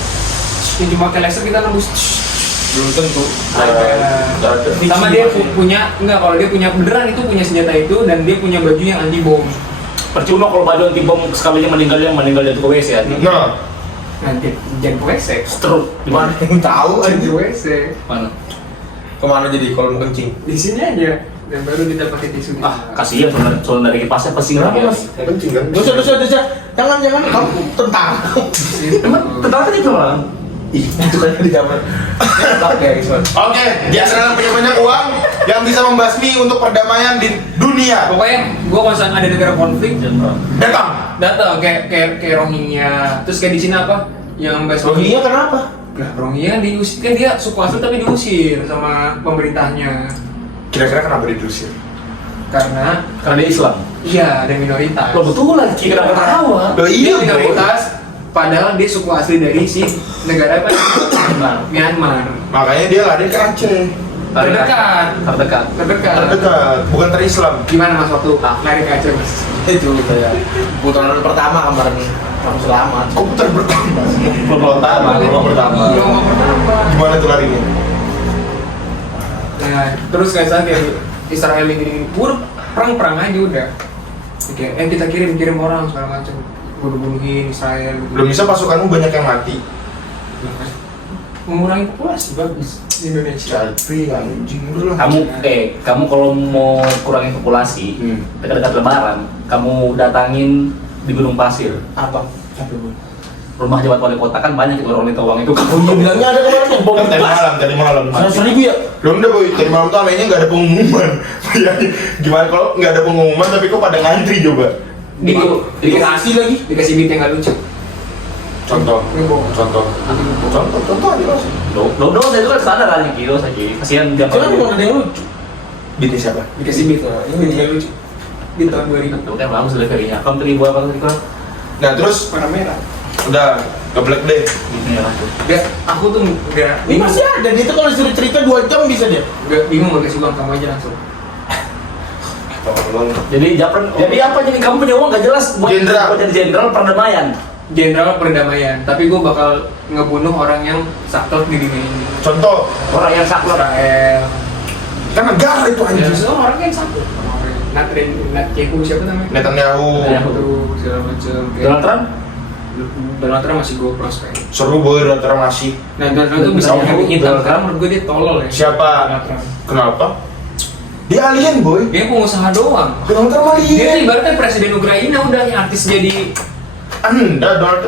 cuma pakai laser kita nembus. Belum tentu. Sama dia punya enggak, kalau dia punya beneran itu punya senjata itu dan dia punya baju yang anti bom. Percuma kalau baju anti bom sekalinya meninggal jatuh ke WC ya. Nah, Nanti jangan ke WC. Stroke di mana? Yang tahu Jangan ke anjing. WC. Mana? Kemana jadi kalau mau kencing? Di sini aja. Dan baru kita pakai tisu. Kasihan soalnya dari kipasnya pasti Kenapa, lagi. Mas? kencing kan? Dosa. Jangan kamu tentang. Emang tentang tadi doang. Ih, itu kan di kamar. Oke, Iswan. Oke, dia sekarang punya banyak uang yang bisa membasmi untuk perdamaian di dunia. Pokoknya gua kalau misalnya ada negara konflik Datang. kayak Rohingya. Terus kayak di sini apa? Yang bahas Rohingya kenapa? Lah Rohingya diusir kan dia suku asli tapi diusir sama pemerintahnya Kira-kira kenapa diusir? karena Dia Islam. iya ada minoritas. Lo betulan, kira tahu. Loh Dia minoritas padahal dia suku asli dari si negara apa? Myanmar. Makanya dia lari ke Aceh. Terdekat. Terdekat, bukan terislam. Gimana Mas waktu lari ke Aceh Mas? Itu kayak putaran pertama kemarin kamu selamat. Komputer pertama. Pertama. Iya, ngomong pertama. Gimana tuh larinya? Nah, terus kayak saat kayak Israel ini perang aja udah. Oke, kita kirim orang segala macam, bunuh-bunuhin Israel. Belum bisa pasukanmu banyak yang mati. Mengurangi populasi bagus di Indonesia. Tapi anjing dulu lah. Kamu kalau mau kurangin populasi, dekat-dekat Lebaran, kamu datangin di Gunung Pasir. Apa Bu? Rumah jabat wali kota kan banyak itu orang minta uang itu. Oh iya bilangnya ada kemarin yang bom Tadi malam. 100.000 ya? Belum deh boy, tadi malam tuh anehnya nggak ada pengumuman. Gimana kalau nggak ada pengumuman tapi kok pada ngantri coba? Dikasih lagi. Dikasih beat yang nggak lucu. Contoh aja mas. Dosa itu kan standar kan gitu saja. Kasihan dia. Jangan cuma ada yang lucu. Binti siapa? Dikasih beat. Ini beat yang lucu. Di tahun 2000. Kan bagus deliverynya. Country buat apa tadi kan? Nah terus Warna merah. udah geblek deh. Gak, aku tuh nggak Ini masih ada, dia tuh kalau disuruh cerita 2 jam bisa dia. nggak bingung mau kasih uang kamu aja langsung. Tolong. Jadi apa jadi kamu punya uang gak jelas buat Jenderal. jadi jenderal perdamaian. Jenderal perdamaian, tapi gue bakal ngebunuh orang yang saklek di dunia ini. Contoh, Orang yang saklek. Israel. kan negara itu Ya, anjing. semua orang yang saklek. Netanyahu siapa namanya? Netanyahu. Terus segala macam. Donald Trump? Donald Trump masih gue prospek. Seru boy, antara masih. Nah, Donald Trump tuh bisa Donald nyampe hitam Trump. karena menurut gue dia tolol ya. Siapa? Donald Trump. Kenapa? Dia alien boy. Dia pengusaha doang. Donald Trump Dia alien. ibaratnya presiden Ukraina udah yang artis jadi Anda Donald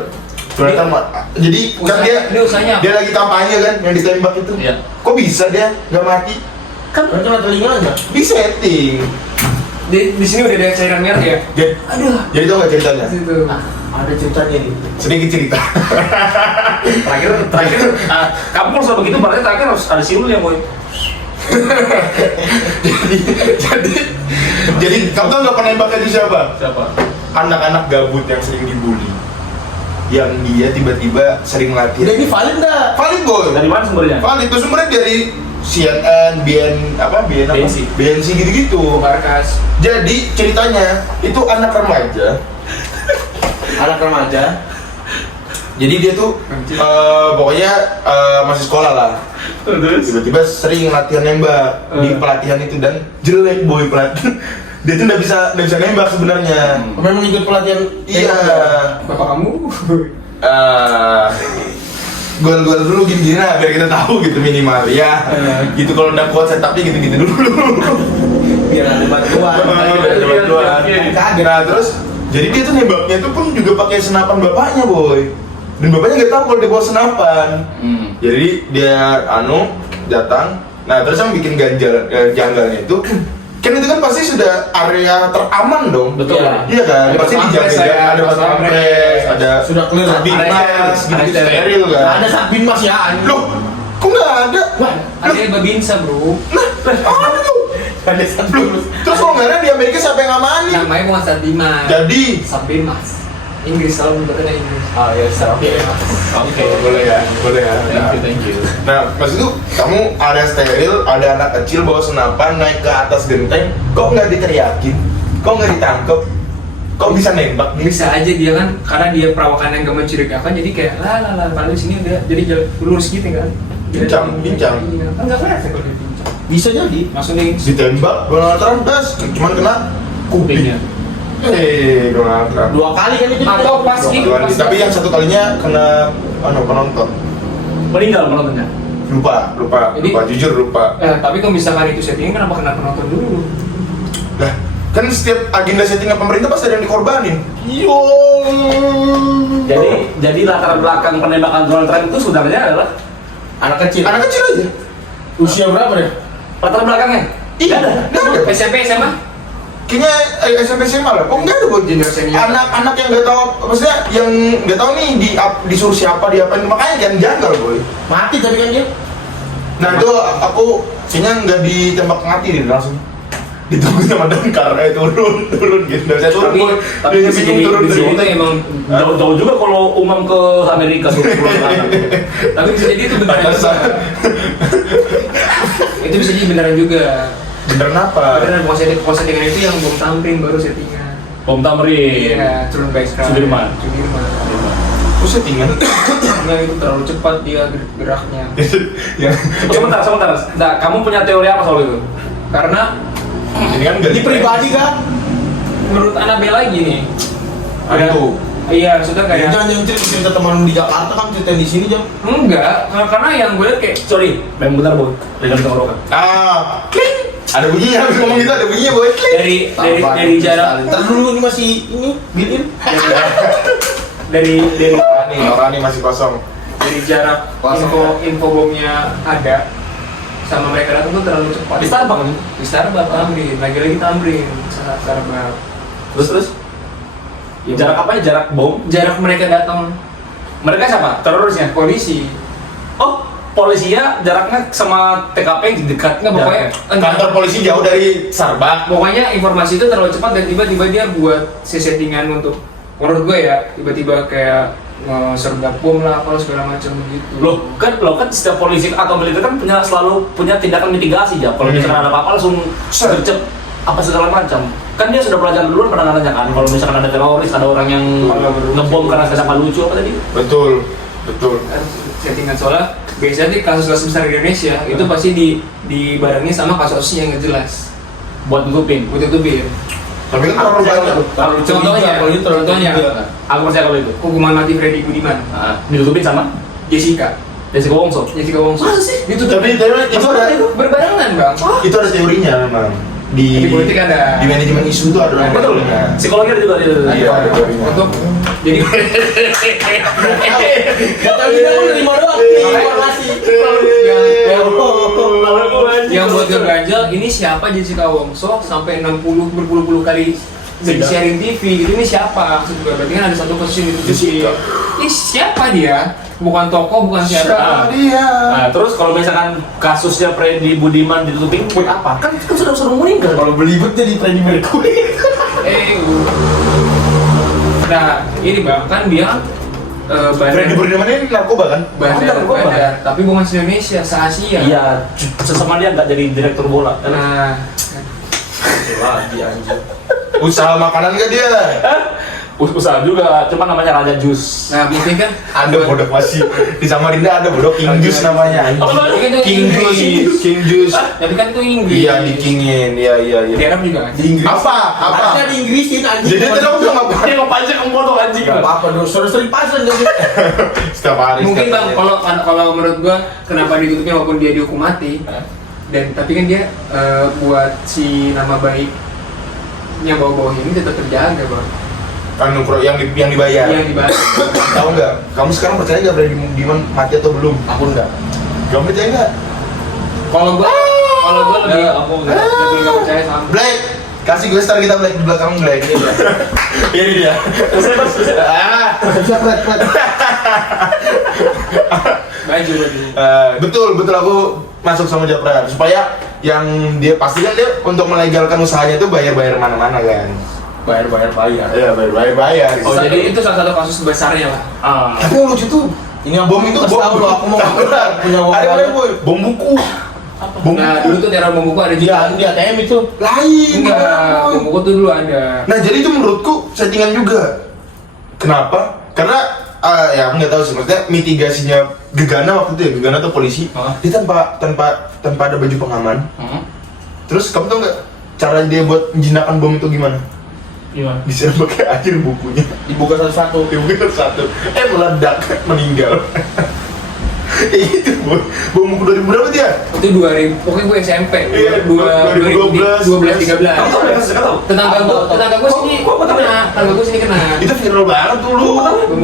Trump. Jadi kan dia usahanya apa? dia lagi kampanye kan yang ditembak itu. Iya. Kok bisa dia nggak mati? Kan kena telinganya. Di setting. Di sini udah ada cairan merah ya. Jadi tau nggak ceritanya? Di situ. Ada ceritanya nih. Sedikit cerita. terakhir kamu kalau sudah begitu berarti terakhir harus ada siulnya boy. Jadi kamu tau nggak penembaknya itu siapa? Siapa? Anak-anak gabut yang sering dibully, yang dia tiba-tiba sering Udah latihan. ini valid nggak? Valid boy. Dari mana sumbernya? Valid itu sumbernya dari CNN, BNC gitu-gitu. Barkas. Jadi ceritanya itu anak remaja. Anak remaja. Jadi dia tuh pokoknya masih sekolah lah. Terus? Tiba-tiba sering latihan nembak di pelatihan itu dan jelek boy pelatihan. Dia tuh nggak bisa nembak sebenarnya. Memang ikut pelatihan. Iya. Bapak kamu? Gol-gol dulu gini nah biar kita tahu gitu minimal ya. Gitu kalau udah kuat setupnya gitu-gitu dulu. Biar ada bantuan. Biar ada bantuan. Nah terus jadi dia tuh nembaknya tuh pun juga pakai senapan bapaknya boy. Dan bapaknya nggak tahu kalau dia bawa senapan. Jadi dia datang. Nah terus yang bikin janggalnya itu kan itu kan pasti sudah area teraman dong. Betul. Iya kan. Ada Pasti pas pampres dijaga. ya, Ada pas pas pampres, ada Sudah clear. Satbinmas, Ada gitu steril kan. Ada Satbin Mas ya. Loh, kok nggak ada? Wah, Ada Babinsa bro. Ada tuh. ada Satbin Mas. Terus kalau nggak ada di Amerika siapa yang ngamanin? Namanya bukan Satbinmas. Jadi, Satbinmas. Inggris selalu menyebutnya Inggris. Oh ya, Satbinmas. Oke. boleh ya. Thank you. Nah, maksud itu kamu area steril, ada anak kecil bawa senapan naik ke atas genteng, kok nggak diteriakin? Kok nggak ditangkep? Kok bisa nembak nih? Bisa aja dia kan karena dia perawakan yang gak mencurigakan jadi kayak lah padahal di sini udah jadi lurus gitu kan. Bincang. Iya, kan nggak kelihatan kalau dia bincang. Bisa jadi. Langsung di Ditembak Donald Trump das, cuman kena kuping. Donald Trump. 2 kali kan itu. Atau pas Dua gitu, kali. pas Tapi yang satu kalinya kena penonton. Meninggal penontonnya. Lupa, Jadi- jujur lupa. tapi kalau misalkan itu settingan kenapa kena penonton dulu? Lah, kan setiap agenda settingan pemerintah pasti ada yang dikorbanin. Yo. Jadi latar belakang penembakan Donald Trump itu sebenarnya adalah Anak kecil. Anak kecil aja. Usia berapa deh? latar belakangnya. Iya, Nggak ada. nggak ada. SMP SMA? Kayaknya SMP SMA lah. Kok nggak ada buat Junior senior. anak-anak yang nggak tahu, maksudnya yang nggak tahu nih disuruh siapa diapain, makanya jangan janggal boy. Mati tadi kan dia. Nah itu aku kayaknya nggak ditembak mati nih langsung ditunggu sama damkar, turun gitu. Nggak bisa turun boy. Tapi Dia bisa bingung jadi turun bisa dari jadi motor. emang jauh juga kalau umam ke Amerika suruh pulang ke anak. Tapi bisa jadi itu beneran juga. Pantesan. Itu bisa jadi beneran juga. Beneran apa? Beneran kalau settingan itu yang bom tamrin baru settingan. Bom Tamrin. Iya, turun base crime. Sudirman. Terus settingan. Nah itu terlalu cepat dia geraknya. yang Sebentar. Nah, kamu punya teori apa soal itu? Karena ini kan nggak Di pribadi kan. menurut Anabel lagi nih. Hantu. Iya, sudah kayak Jangan cerita teman di Jakarta kan cerita di sini jam. enggak, karena yang gue liat kayak Sorry, bentar boy. Dengan tenggorokan. Kling. Ada bunyinya, habis ngomong gitu ada bunyinya boy. Kling. dari jarak Ntar dulu ini masih ini bilin. dari Orang nih masih kosong. dari jarak info bomnya ada sama mereka datang tuh terlalu cepat. Di Starbucks kan? Di Starbucks tamrin, lagi tamrin saat Starbucks. Terus? Jarak apa ya? Jarak bom? Jarak mereka datang Mereka siapa? Terorisnya? polisi. Oh, polisinya jaraknya sama TKP dekat. Enggak pokoknya Kantor polisi jauh dari Starbucks. Pokoknya informasi itu terlalu cepat dan tiba-tiba dia buat settingan untuk menurut gue ya tiba-tiba kayak sergap bom lah kalau segala macam begitu. Loh kan setiap polisi atau militer kan selalu punya tindakan mitigasi ya. Kalau misalkan ada apa-apa langsung gercep apa segala macam. Kan dia sudah belajar duluan penanganannya kan. Kalau misalkan ada teroris, ada orang yang ngebom karena sedang lucu apa tadi? Betul. Settingan soalnya biasanya di kasus-kasus besar di Indonesia itu pasti dibarengi sama kasus yang nggak jelas Buat nutupin. Tapi kan terlalu banyak. Contohnya Aku percaya kalau itu. hukuman mati Freddy Budiman, Ditutupin sama Jessica Wongso. Wongso. Itu Tapi itu ada berbarengan bang. itu ada teorinya memang. Di politik ada. Di manajemen isu itu ada. Betul. Psikologi ada juga dia. Iya, ada teorinya. Untuk jadi Tapi kamu nerima doang informasi. yang buat gue ganjel ini siapa Jessica Wongso sampai 60 berpuluh-puluh kali di sharing TV gitu, ini siapa maksud gue, berarti kan ada satu kasus yang ditutupi. Jessica. Ih siapa dia, bukan tokoh, bukan siapa. dia. Nah, terus kalau misalkan kasusnya Freddy Budiman ditutupin buat apa? Kan sudah meninggal. Kalau belibet jadi Freddie Mercury. Nah ini bang, kan dia Freddy Budiman ini narkoba kan? bandar, tapi bukan se Indonesia, se Asia. Iya, sesama dia nggak jadi direktur bola. Nah, Lagi anjir. Usaha makanan gak dia? Usaha juga, cuma namanya Raja Jus. nah mungkin kan Ada bodoh masih di Samarinda ada bodoh King Juice namanya. Apa namanya? Mungkin itu King Inggris. Juice, King Juice. Tapi kan itu Inggris. Iya di Kingin, iya. Di Arab juga kan. Di Inggris. Apa? Harusnya di Inggrisin anjing. Jadi itu kamu bilang apa? Dia mau pajak kamu potong anjing. Gak apa-apa dong, sering pasang jadi. Setiap hari. Mungkin setiap bang, hari. kalau menurut gua kenapa ditutupnya walaupun dia dihukum mati, dan tapi kan dia buat si nama baik yang bawa-bawa ini tetap terjaga bang. Kan yang dibayar. Yang dibahas. Tahu nggak? Kamu sekarang percaya nggak Freddy Budiman mati atau belum? Aku enggak. Kamu percaya nggak? Kalau gua lebih aku enggak. lebih nggak percaya sama. Black, kasih gue star kita Black di belakang Black. Ini dia. Ah, Siap, Fred. Baju. betul aku masuk sama Japran supaya yang dia pasti kan dia untuk melegalkan usahanya itu bayar mana-mana kan. Bayar. Iya bayar. Oh jadi itu salah satu kasus besarnya lah. Tapi yang lucu tuh Ini yang bom itu kasih tahu lo, aku mau punya uang. ada boy bom buku. Bom Nah dulu tuh teror bom buku ada Dia juga. di ATM itu. lain. Enggak, bom buku tuh dulu ada. Nah jadi itu menurutku settingan juga. Kenapa? Karena ya aku nggak tahu sih maksudnya mitigasinya Gegana waktu itu ya Gegana tuh polisi. Dia tanpa ada baju pengaman. Terus kamu tau nggak cara dia buat menjinakkan bom itu gimana? Gimana? Disiram pakai air bukunya. Dibuka satu-satu. Dibuka satu. Meledak meninggal. Itu bom buku 2000 berapa dia? Itu 2000, pokoknya gue SMP. Iya, 2012, 13. Kamu tahu ya? Saya tahu. Tetangga gue sini kena, tetangga gue sini kena. Itu viral banget dulu.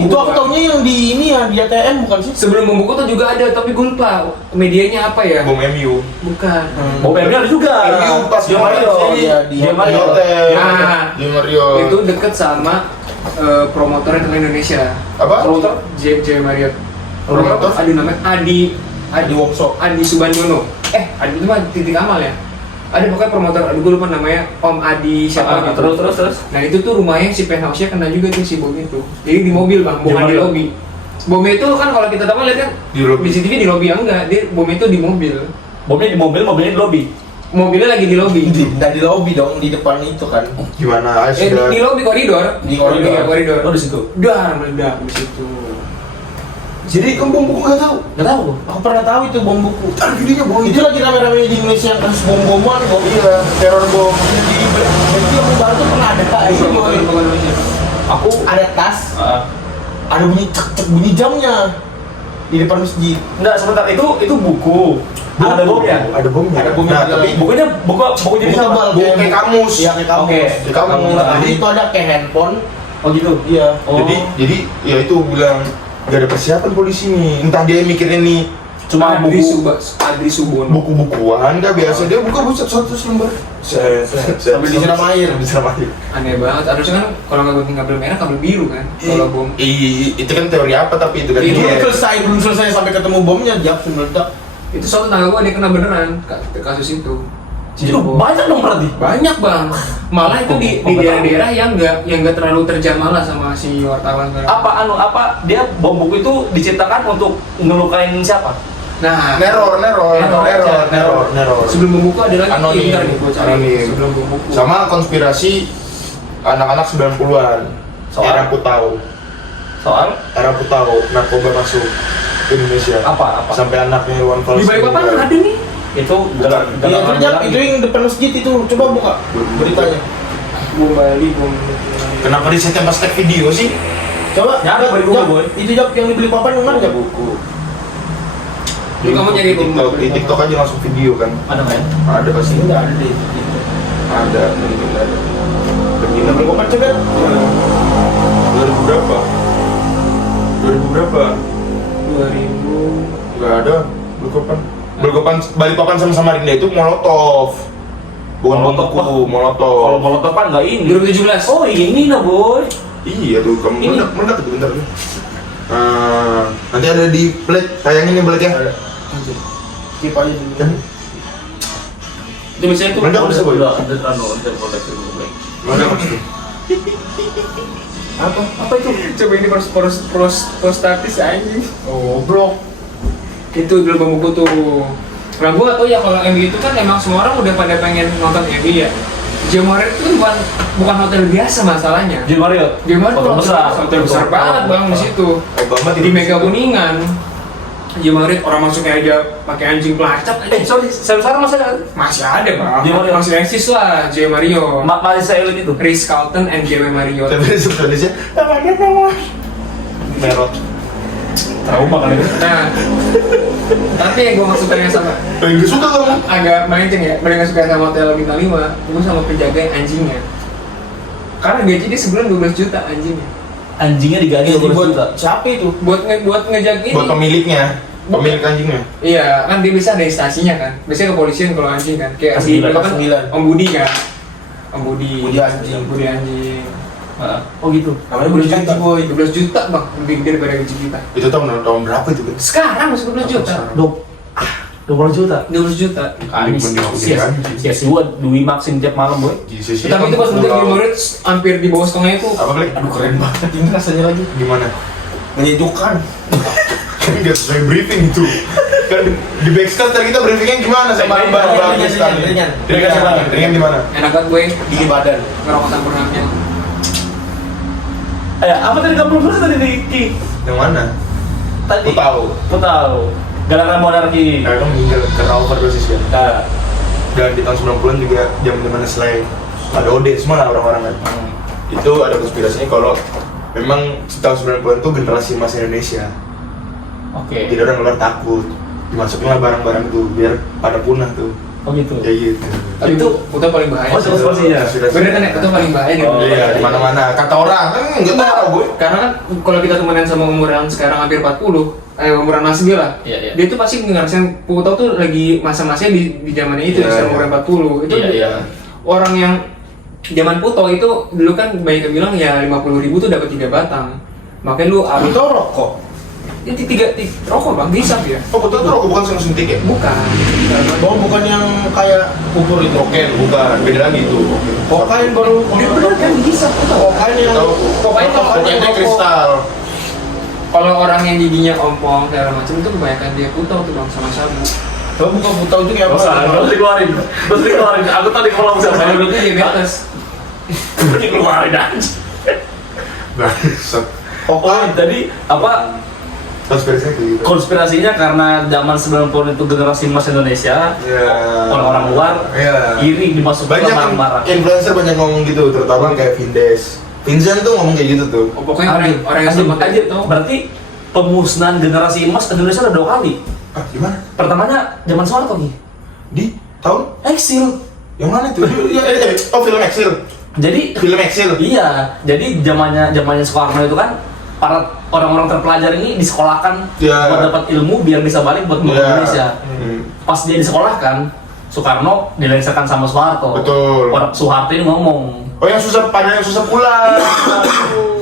Itu aku taunya yang di ini ya, di ATM bukan sih? Sebelum bom buku tuh juga ada, tapi gue lupa medianya apa ya. Bom MU. Bukan. Bom MU ada juga. MU pas Dia Mario. Iya, di Dia Mario. Hotel. Nah, Di Mario. Itu deket sama promotor yang Indonesia. Apa? Promotor? J Marriott. Promotor? Aduh namanya Adi Wongso. Adi Subandono. Adi itu mah titik amal ya. Ada pokoknya promotor, aduh gue lupa namanya Om Adi siapa gitu. Terus. Nah itu tuh rumahnya si penthouse-nya kena juga tuh si bom itu. Jadi di mobil bang, bukan di Di lobi. Bom itu kan kalau kita tahu lihat kan Di lobby. di CCTV di lobi enggak, dia bom itu di mobil. Bomnya di mobil, mobilnya di lobby. Mobilnya lagi di lobi. Nggak di lobby dong, di depan itu kan. Gimana? Sudah. Di lobi koridor. Di koridor. Iya, koridor. Oh di situ. Dar meledak di situ. Jadi kamu bom buku nggak tahu? Nggak tahu. Aku pernah tahu itu bom buku. Ada videonya bom Itu lagi rame-rame di Indonesia yang kasus bom-boman kok. Iya, teror bom. Jadi yang baru tuh pernah ada itu boy. Aku Ada tas, ada bunyi cek bunyi jamnya di depan masjid. enggak sebentar itu buku. Ada bomnya. Ada bomnya. Ada bomnya. Nah, tapi Bukunya buku jadi sama. buku kayak kamus. Iya kayak kamus. Oke. Kayak kamus. Nah, Jadi itu ada kayak handphone. Oh gitu. Iya. Oh. jadi ya itu bilang gak ada persiapan polisi nih. Entah dia mikirin nih cuma Adri buku. Subono. buku-bukuan gak biasa dia buka buset 100 lembar. Sambil disiram air. Disiram air. Aneh banget. Harusnya kan kalau nggak gunting kabel merah, kabel biru kan. Kalau bom. Itu kan teori apa tapi itu kan Itu dia. belum selesai sampai ketemu bomnya, jap meledak. Itu suatu tangga gua dia kena beneran kasus itu. Itu banyak dong berarti. Banyak bang. Malah itu di daerah-daerah yang nggak terlalu terjamah lah sama si wartawan sekarang. Apa dia bom buku itu diciptakan untuk ngelukain siapa? Nah, Neror. sebelum bom buku ada lagi Anonim. pintar nih gua cari. Anonim. Sebelum bom buku. Sama konspirasi anak-anak 90-an. Soal? Era Putau. Soal Narkoba masuk ke Indonesia. apa? Sampai anaknya Iwan Fals. Di Balikpapan meninggal. ada nih. Itu Iya, itu jap, itu yang depan masjid itu. Coba buka beritanya. Bom Bali, bom. Kenapa risetnya pas tag video sih? Coba, Ya, ada beli buku, Jap, boy. itu jap yang dibeli papan yang mana? Buku. Lu kamu nyari di TikTok, di TikTok aja langsung video kan. ada nggak ya? Ada pasti. Enggak ada deh. Ada, mungkin ada. Yang beli papan coba. 2000 berapa? 2000 berapa? 2000. Enggak ada. Balikpapan sama Samarinda itu Molotov. Bukan Molotov, bom kuku, molotov. Kalau molotov kan nggak ini. 2017. Oh ini nah boy. Iya tuh, kamu Ini. meledak tuh bentar nih. Nanti ada di plate, tayangin nih plate ya. Skip aja dulu. Kan? Itu misalnya itu Meledak bisa, Boy? Meledak Meledak. Apa itu? Coba ini prostatis anjing. Oh, blok. Itu dulu bambu tuh. Nah gue gak tau ya kalau MB itu kan emang semua orang udah pada pengen nonton MB ya. Jam Marriott itu bukan hotel biasa masalahnya. Di Mario. Jam Marriott Hotel besar. hotel besar banget bang di situ. Obama Di Mega Kuningan. Jam Marriott orang masuknya aja pakai anjing pelacak. Sorry, sekarang masih ada. Masih ada bang. Jam Marriott. Masih eksis lah J Mario. Masih saya elit itu. Ritz Carlton and JW Marriott. Tapi sebenarnya Merot. Tahu makanya. Nah, tapi yang gue gak suka yang sama paling gak suka kamu. agak melenceng ya, paling gak suka sama hotel bintang 5, gue sama penjaga yang anjingnya. Karena gaji dia sebulan 12 juta anjingnya. Anjingnya digaji Jadi 12 buat juta. siapa itu? Buat ngejagain. Buat pemiliknya, pemilik anjingnya. Iya, kan dia bisa ada instansinya kan. Biasanya kepolisian kalau anjing kan. Kayak di Kelas kan 9. Om Budi kan. Om Budi. Budi anjing. Budi anjing. Oh gitu. Namanya boleh janji boy. 12 juta bang, lebih gede daripada gaji kita. Itu tahun berapa itu kan? Sekarang masih 12 juta. 20 juta. 12 juta. Sia-sia gua duit maksim tiap malam boy. Tapi itu pas nanti di murid hampir di bawah setengah itu. Apa kali? Aduh keren banget ini rasanya lagi. Gimana? Menyejukkan. Kan nggak sesuai briefing itu. Kan di backstage tadi kita briefingnya gimana sama Mbak Ringan. Ringan gimana? Enak banget gue Di badan. ngerokok sampurnamnya. Apa tadi kamu berusaha tadi Ki? Yang mana? Tadi. Aku tahu. Gara-gara monarki. Nah, kamu meninggal karena overdosis kan. Nah, Dan di tahun 90-an juga zaman-zaman selain ada OD semua lah orang-orang kan. Itu ada konspirasinya kalau memang tahun 90-an itu generasi emas Indonesia. oke. Jadi orang luar takut. Dimasukin lah barang-barang tuh biar pada punah tuh. Oh gitu. Ya gitu. Tapi itu foto paling bahaya. Oh, konspirasinya. Bener kan ya, foto paling bahaya gitu. Oh, Iya, di mana-mana. Kata orang kan nggak tahu gue. Karena kan kalau kita temenan sama umuran sekarang hampir 40, umuran Mas Bil lah. Iya. Dia tuh pasti ngerasain foto tuh lagi masa-masanya di zamannya itu, Iya, sekarang iya. umuran 40. Itu Iya. orang yang zaman Puto itu dulu kan banyak yang bilang ya 50.000 tuh dapat 3 batang. Makanya lu Itu rokok. itu tiga rokok bang, bisa ya? Oh betul tuh rokok bukan suntik ya? Bukan. Oh bukan yang kayak kubur itu. Kokain bukan, beda lagi itu. Kokain baru. Bener kan bisa Puto. Kokain yang. Tahu? Kokain tuh Kokain rokok. kristal. Kalau orang yang giginya ompong segala macam itu kebanyakan dia Puto tuh bang sama sabu. Tahu bukan putau itu kayak Terus dikeluarin. Aku tadi kalau bisa Kalau itu diabetes. dikeluarin aja. Bangsat. Oh, tadi apa Konspirasinya kayak gitu. konspirasinya karena zaman 90 itu generasi emas Indonesia, Ya. orang-orang luar Ya. iri dimasukin Banyak barang-barang. influencer banyak ngomong gitu, terutama kayak Vindes. Vincent tuh ngomong kayak gitu tuh. Oh, pokoknya orang yang sama aja kayak gitu. berarti pemusnahan generasi emas Indonesia udah 2 kali. Ah, gimana? Pertamanya zaman Soeharto nih. Di tahun Eksil. yang mana tuh? Oh, film Exil. Jadi Film Exil. iya, jadi zamannya Soekarno itu kan para orang-orang terpelajar ini disekolahkan Ya. buat dapat ilmu biar bisa balik buat membangun Ya. Indonesia. Pas dia disekolahkan, Soekarno dilengsarkan sama Soeharto. Betul. Orang Soeharto ini ngomong, Oh, yang susah pada yang susah pulang.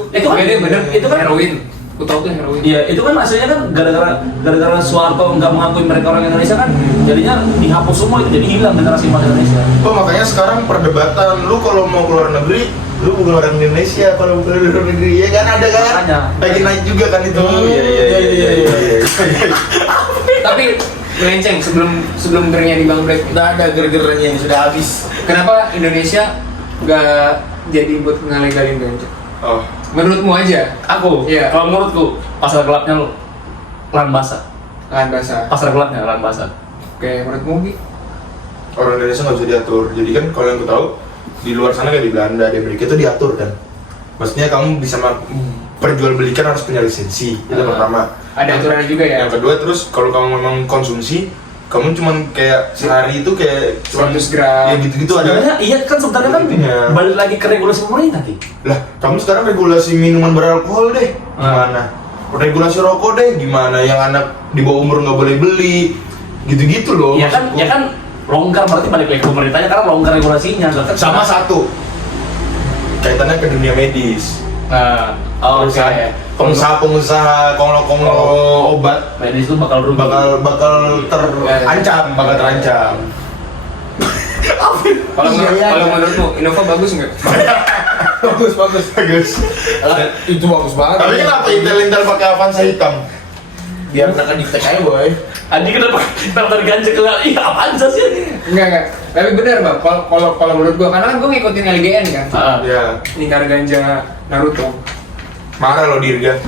itu kan Pokoknya dia bener, itu kan heroin. Puto tuh heroin. iya, itu kan hasilnya kan gara-gara Soeharto nggak mengakui mereka orang Indonesia kan, jadinya dihapus semua itu, jadi hilang generasi emas Indonesia. Oh, makanya sekarang perdebatan lu kalau mau keluar negeri, lu bukan orang Indonesia, kalau mau keluar negeri ya kan ada kan? Makanya. Lagi naik juga kan itu. Iya. Tapi melenceng sebelum gernya di Bang Black. Udah ada ger-gernya yang sudah habis. Kenapa Indonesia nggak jadi buat ngelegalin ganja? Oh, Menurutmu aja, Aku, Iya. kalau menurutku pasar gelapnya lu lahan basah. lahan basah. Pasar gelapnya lahan basah. Oke, menurutmu Gi? orang Indonesia nggak bisa diatur. Jadi kan kalau yang aku tahu di luar sana kayak di Belanda, di Amerika itu diatur kan. Maksudnya kamu bisa perjualbelikan harus punya lisensi. Itu pertama. Ada aturannya juga ya? Yang kedua terus kalau kamu memang konsumsi, kamu cuman kayak sehari itu kayak 100 gram. Ya gitu-gitu ada. Sebenarnya iya kan sebenarnya kan Iya. balik lagi ke regulasi pemerintah Ki. Lah, kamu sekarang regulasi minuman beralkohol deh, gimana? Regulasi rokok deh, gimana? Yang anak di bawah umur nggak boleh beli, gitu-gitu loh. Ya kan, maksudku. ya kan longgar berarti balik lagi ke pemerintahnya karena longgar regulasinya. Sama satu, kaitannya ke dunia medis. Nah, Pengusaha konglo obat medis itu bakal rugi. bakal terancam. Kalau kalau menurutmu Innova bagus nggak? bagus. Itu bagus banget. Tapi kenapa Intel pakai Avanza hitam? Biar mereka di tag aja boy. Anjing kenapa dari ganja ke iya apaan sih? Enggak. Tapi benar bang. Kalau menurut gua karena kan gua ngikutin LGN kan. Ya, Lingkar ganja Naruto. marah lo Dirga.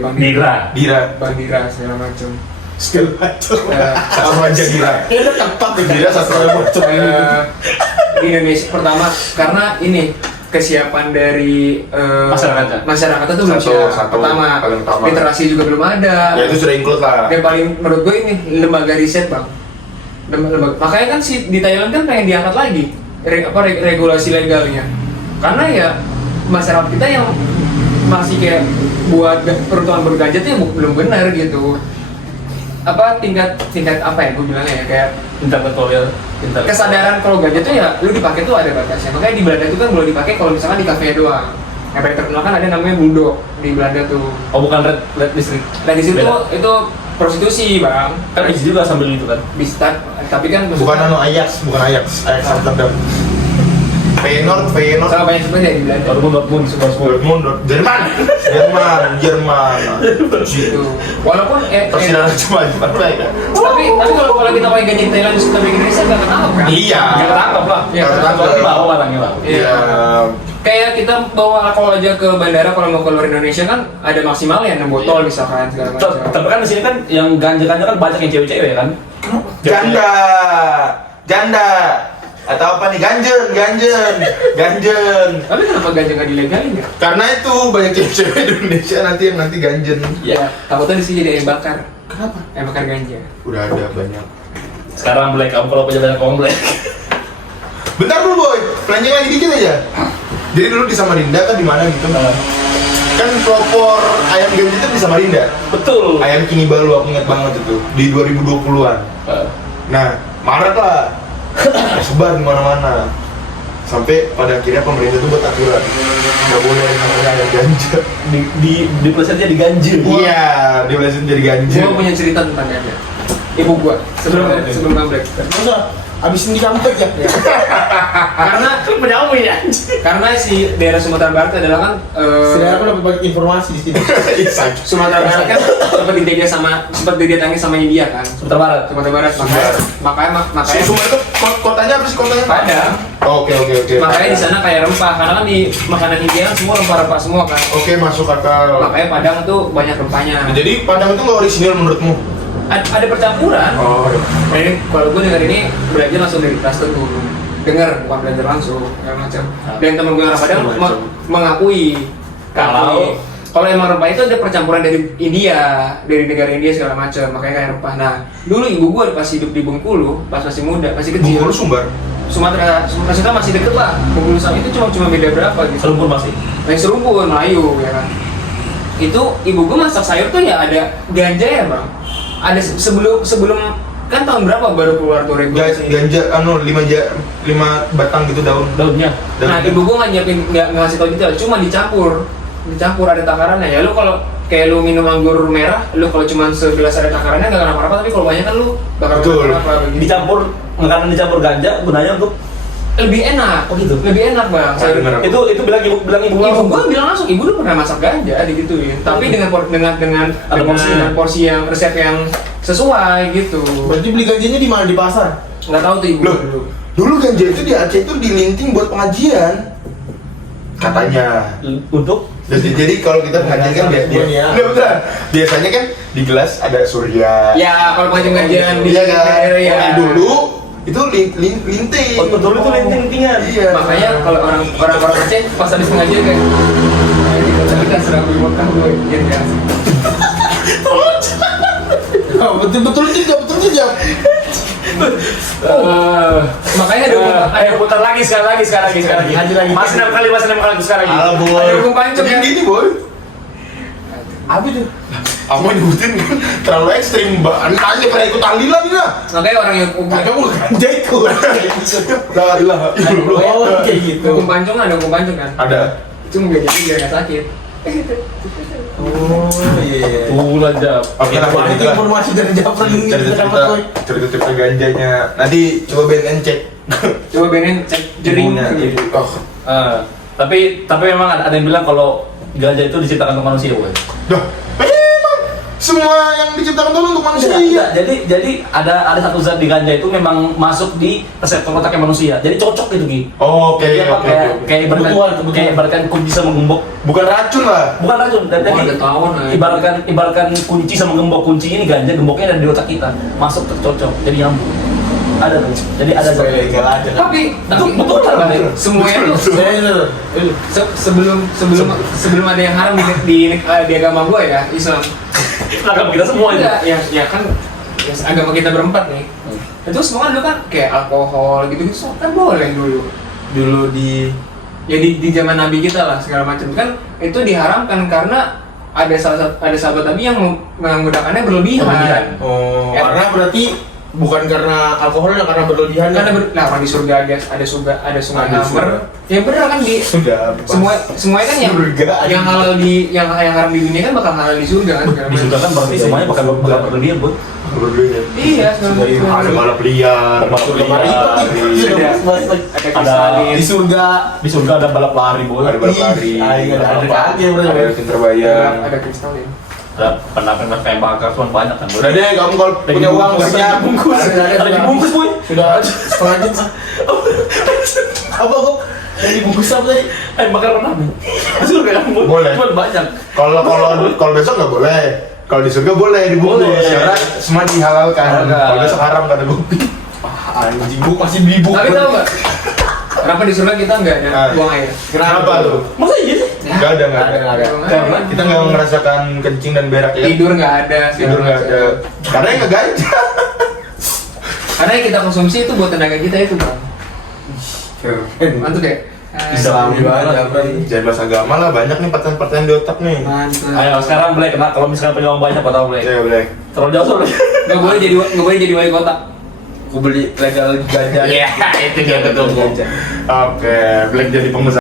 Bang Dira. Bang Dira segala macam. Skill macam. Sama aja Dira. Kayaknya tepat deh. Dira satu macam. Di Indonesia pertama karena ini kesiapan dari masyarakat itu belum siap. paling pertama. Literasi juga belum ada. Ya itu sudah include lah. Yang paling menurut gue ini lembaga riset bang. Makanya kan di Thailand kan pengen diangkat lagi regulasi legalnya. Karena ya masyarakat kita yang masih kayak buat peruntukan berganja tuh belum benar gitu. Tingkat apa ya gue bilangnya ya kayak Intelektual. kesadaran kalau ganja tuh ya lu dipakai tuh ada batasnya. Makanya di Belanda itu kan boleh dipakai kalau misalkan di kafe doang. Yang paling terkenal kan ada namanya Bulldog di Belanda tuh. Oh bukan red district. Dan di situ Beda. itu prostitusi bang. Kan bisa juga sambil itu kan. Bisa, tapi kan Bukan Ajax Amsterdam. Feyenoord. sama banyak sebenarnya di Belanda. Dortmund Jerman. Gitu. Walaupun Persidangan cuma ya. tapi kalau kita pakai ganja di Thailand terus kita bikin Indonesia nggak ketangkap kan? Iya. Nggak ketangkap lah. Iya, ketangkap. Berarti bawa barangnya lah. Iya. Kayak kita bawa alkohol aja ke bandara kalau mau keluar Indonesia kan ada maksimal ya 6 botol misalkan segala macam. Tapi kan di sini kan yang ganja-ganja kan banyak yang cewek-cewek kan. Janda. Atau apa nih? Ganjen. Tapi kenapa ganja nggak dilegalin ya? Karena itu banyak cewek di Indonesia nanti ganjen. Ya, takutnya di sini jadi ayam bakar. Kenapa? Ayam bakar ganja. Udah ada banyak. Sekarang black kamu kalau punya banyak kamu black. Bentar dulu boy, pelancing lagi dikit aja. Jadi dulu di Samarinda kan di mana gitu? Kan pelopor ayam ganja itu di Samarinda. Betul. Ayam Kini Balu aku ingat banget itu di 2020-an. Nah, maret lah. Sebar di mana-mana. Sampai pada akhirnya pemerintah itu buat aturan nggak boleh ada namanya ayam ganja. Di plesetnya diganjil. Iya, di Malaysia jadi ganja. Gua punya cerita tentang ganja. Ibu gua sebelum Black. Masa abis ini kampek ya? Karena Penyamu ya. karena si daerah Sumatera Barat adalah kan Sebenarnya aku dapat banyak informasi di sini. Sumatera Barat kan sempat didatangi sama India kan. Sumatera Barat. Makanya Sumber itu kotanya apa sih kotanya? Padang. Oke. Makanya di sana kayak rempah karena kan di makanan India kan semua rempah-rempah semua kan. Oke, masuk akal. Makanya Padang tuh banyak rempahnya. Jadi Padang itu nggak orisinil menurutmu? Ada percampuran. Oh. Nah, ini kalau gue dengar ini belajar langsung dari kelas tuh dengar bukan belajar langsung segala macam. Dan temen gue orang Padang mengakui kalau emang rempah itu ada percampuran dari India, dari negara India segala macam, makanya kayak rempah. Nah, dulu ibu gue pas hidup di Bengkulu, pas masih muda, masih kecil. Bengkulu Sumbar. Sumatera masih deket lah. Bengkulu sama itu cuma beda berapa gitu. Serumpun masih. Yang serumpun Melayu ya kan. Itu ibu gue masak sayur tuh ya ada ganja ya bang. Ada sebelum kan tahun berapa baru keluar tuh regulasi? Ganja 5 batang gitu Daunnya. Nah ibu gue nggak ngasih tau detail, cuma dicampur ada takarannya. Ya lu kalau kayak lu minum anggur merah, lu kalau cuma segelas ada takarannya nggak kenapa-napa, tapi kalau banyak kan lu bakal Betul. kenapa-napa begitu. Dicampur ganja gunanya untuk Lebih enak, Oh gitu? lebih enak bang. Saya dengar. itu bilang ibu Ibu langsung. gue bilang langsung, ibu lu pernah masak ganja digituin, tapi dengan porsi yang resep yang sesuai gitu. Berarti beli ganjanya di mana, di pasar? Nggak tahu tuh ibu Loh, dulu. dulu ganja itu di Aceh itu dilinting buat pengajian. Katanya. Untuk Jadi kalau kita pengajian kan biasanya kan di gelas ada surya. Ya kalau pengajian di Iya kan? ya. Dulu itu linting. betul itu linting-lintingan. Iya. Makanya kalau orang Aceh pas habis pengajian kayak tapi kan serang makan gue jadi asik. Oh, betul tidak. Makanya Ayo putar lagi sekali lagi. Lanjut lagi. Masih 6 kali sekali lagi. Ala boy. Ada hukum pancung ya. Gini boy. Apa itu? Aku nyebutin kan terlalu ekstrim, mbak. Nanya pernah ikut tahlilan nggak? Makanya orang yang hukum Kamu ganja itu. Lah ilah. Oh, kayak gitu. hukum pancung ada hukum pancung kan? Ada. Itu nggak biar nggak sakit. Oh, iya. Bulan jam. Oke lah, Wah, itu informasi dari Japran ini kita dapat, Boy. cerita ganjanya. Nanti coba BNN cek. Coba benerin cek jering. Ibunya. Oh, Tapi memang ada yang bilang kalau ganja itu diciptakan untuk manusia, boy. dah. Memang semua yang diciptakan Tuhan untuk manusia. Iya, jadi ada satu zat di ganja itu memang masuk di reseptor otaknya manusia. Jadi cocok gitu, Ki. Oh, oke, Jadi apa, oke, kayak oke. kayak Kebutuhan. kayak ibaratkan kunci sama gembok. Bukan racun lah. Bukan racun, dan Oh, jadi ada tawon, ibaratkan kunci sama gembok. Kunci ini ganja, gemboknya ada di otak kita. Masuk tercocok, jadi nyambung. Ada tuh. Jadi ada zat. Legal aja. Tapi Betul kan, Bang? semuanya tuh sebelum ada yang haram di agama gue ya, Islam. Agama kita semua itu. Ya kan agama kita berempat nih. Itu semua dulu kan kayak alkohol gitu kan boleh dulu di ya di zaman Nabi kita lah segala macam kan itu diharamkan karena ada sahabat Nabi yang menggunakannya berlebihan. Oh, Ya. karena berarti bukan karena alkoholnya, karena berlebihan. Karena orang di surga ada sungai Ada Hammer. surga. Ya bener kan di Sudah. semuanya kan yang Surga. yang halal di yang haram di dunia kan bakal halal di surga kan segala Di surga kan berarti semuanya bakal berlebihan, boy. Berbeda. iya segala macam. Ada balap liar. Balap Kemarin liar. Ada di surga. Di surga ada balap lari, boy. Ada balap lari. Ada kaget, bro. Ada yang terbayang. ada kristalin. Ada penampilan kayak bakar tuh banyak kan, boy. Udah deh, kamu kalau punya uang banyak bungkus. Ada dibungkus, boy. Sudah setengah jam. Apa kok? Yang dibungkus apa tadi? Bakar penampilan. Di surga kan, boy. Boleh. Cuma banyak. Kalau besok nggak boleh. Kalau di surga boleh dibungkus. Boleh. Karena semua dihalalkan. Halalkan. Kalau besok haram kata gue. Anjing, bu masih bibuk. Tapi tahu nggak? Kenapa di surga kita nggak ada Ah. buang air? Kenapa tuh? Masa iya sih? Nggak ada, nggak ada. Karena Kita nggak merasakan kencing dan berak ya. Tidur nggak ada. Tidur nggak ada. Karena yang nggak ganja. Karena yang kita konsumsi itu buat tenaga kita itu bang. Mantap ya. Islami banget, Bro. Jangan bahas agama lah, banyak nih pertanyaan-pertanyaan di otak nih. Mantap. ayo sekarang Black, nah kalau misalkan punya uang banyak, apa tahu Black? Ya boleh. Terlalu jauh soalnya. Nggak boleh jadi wali kota. Aku beli legal ganja. Iya, itu dia betul. Oke, Black jadi pengusaha.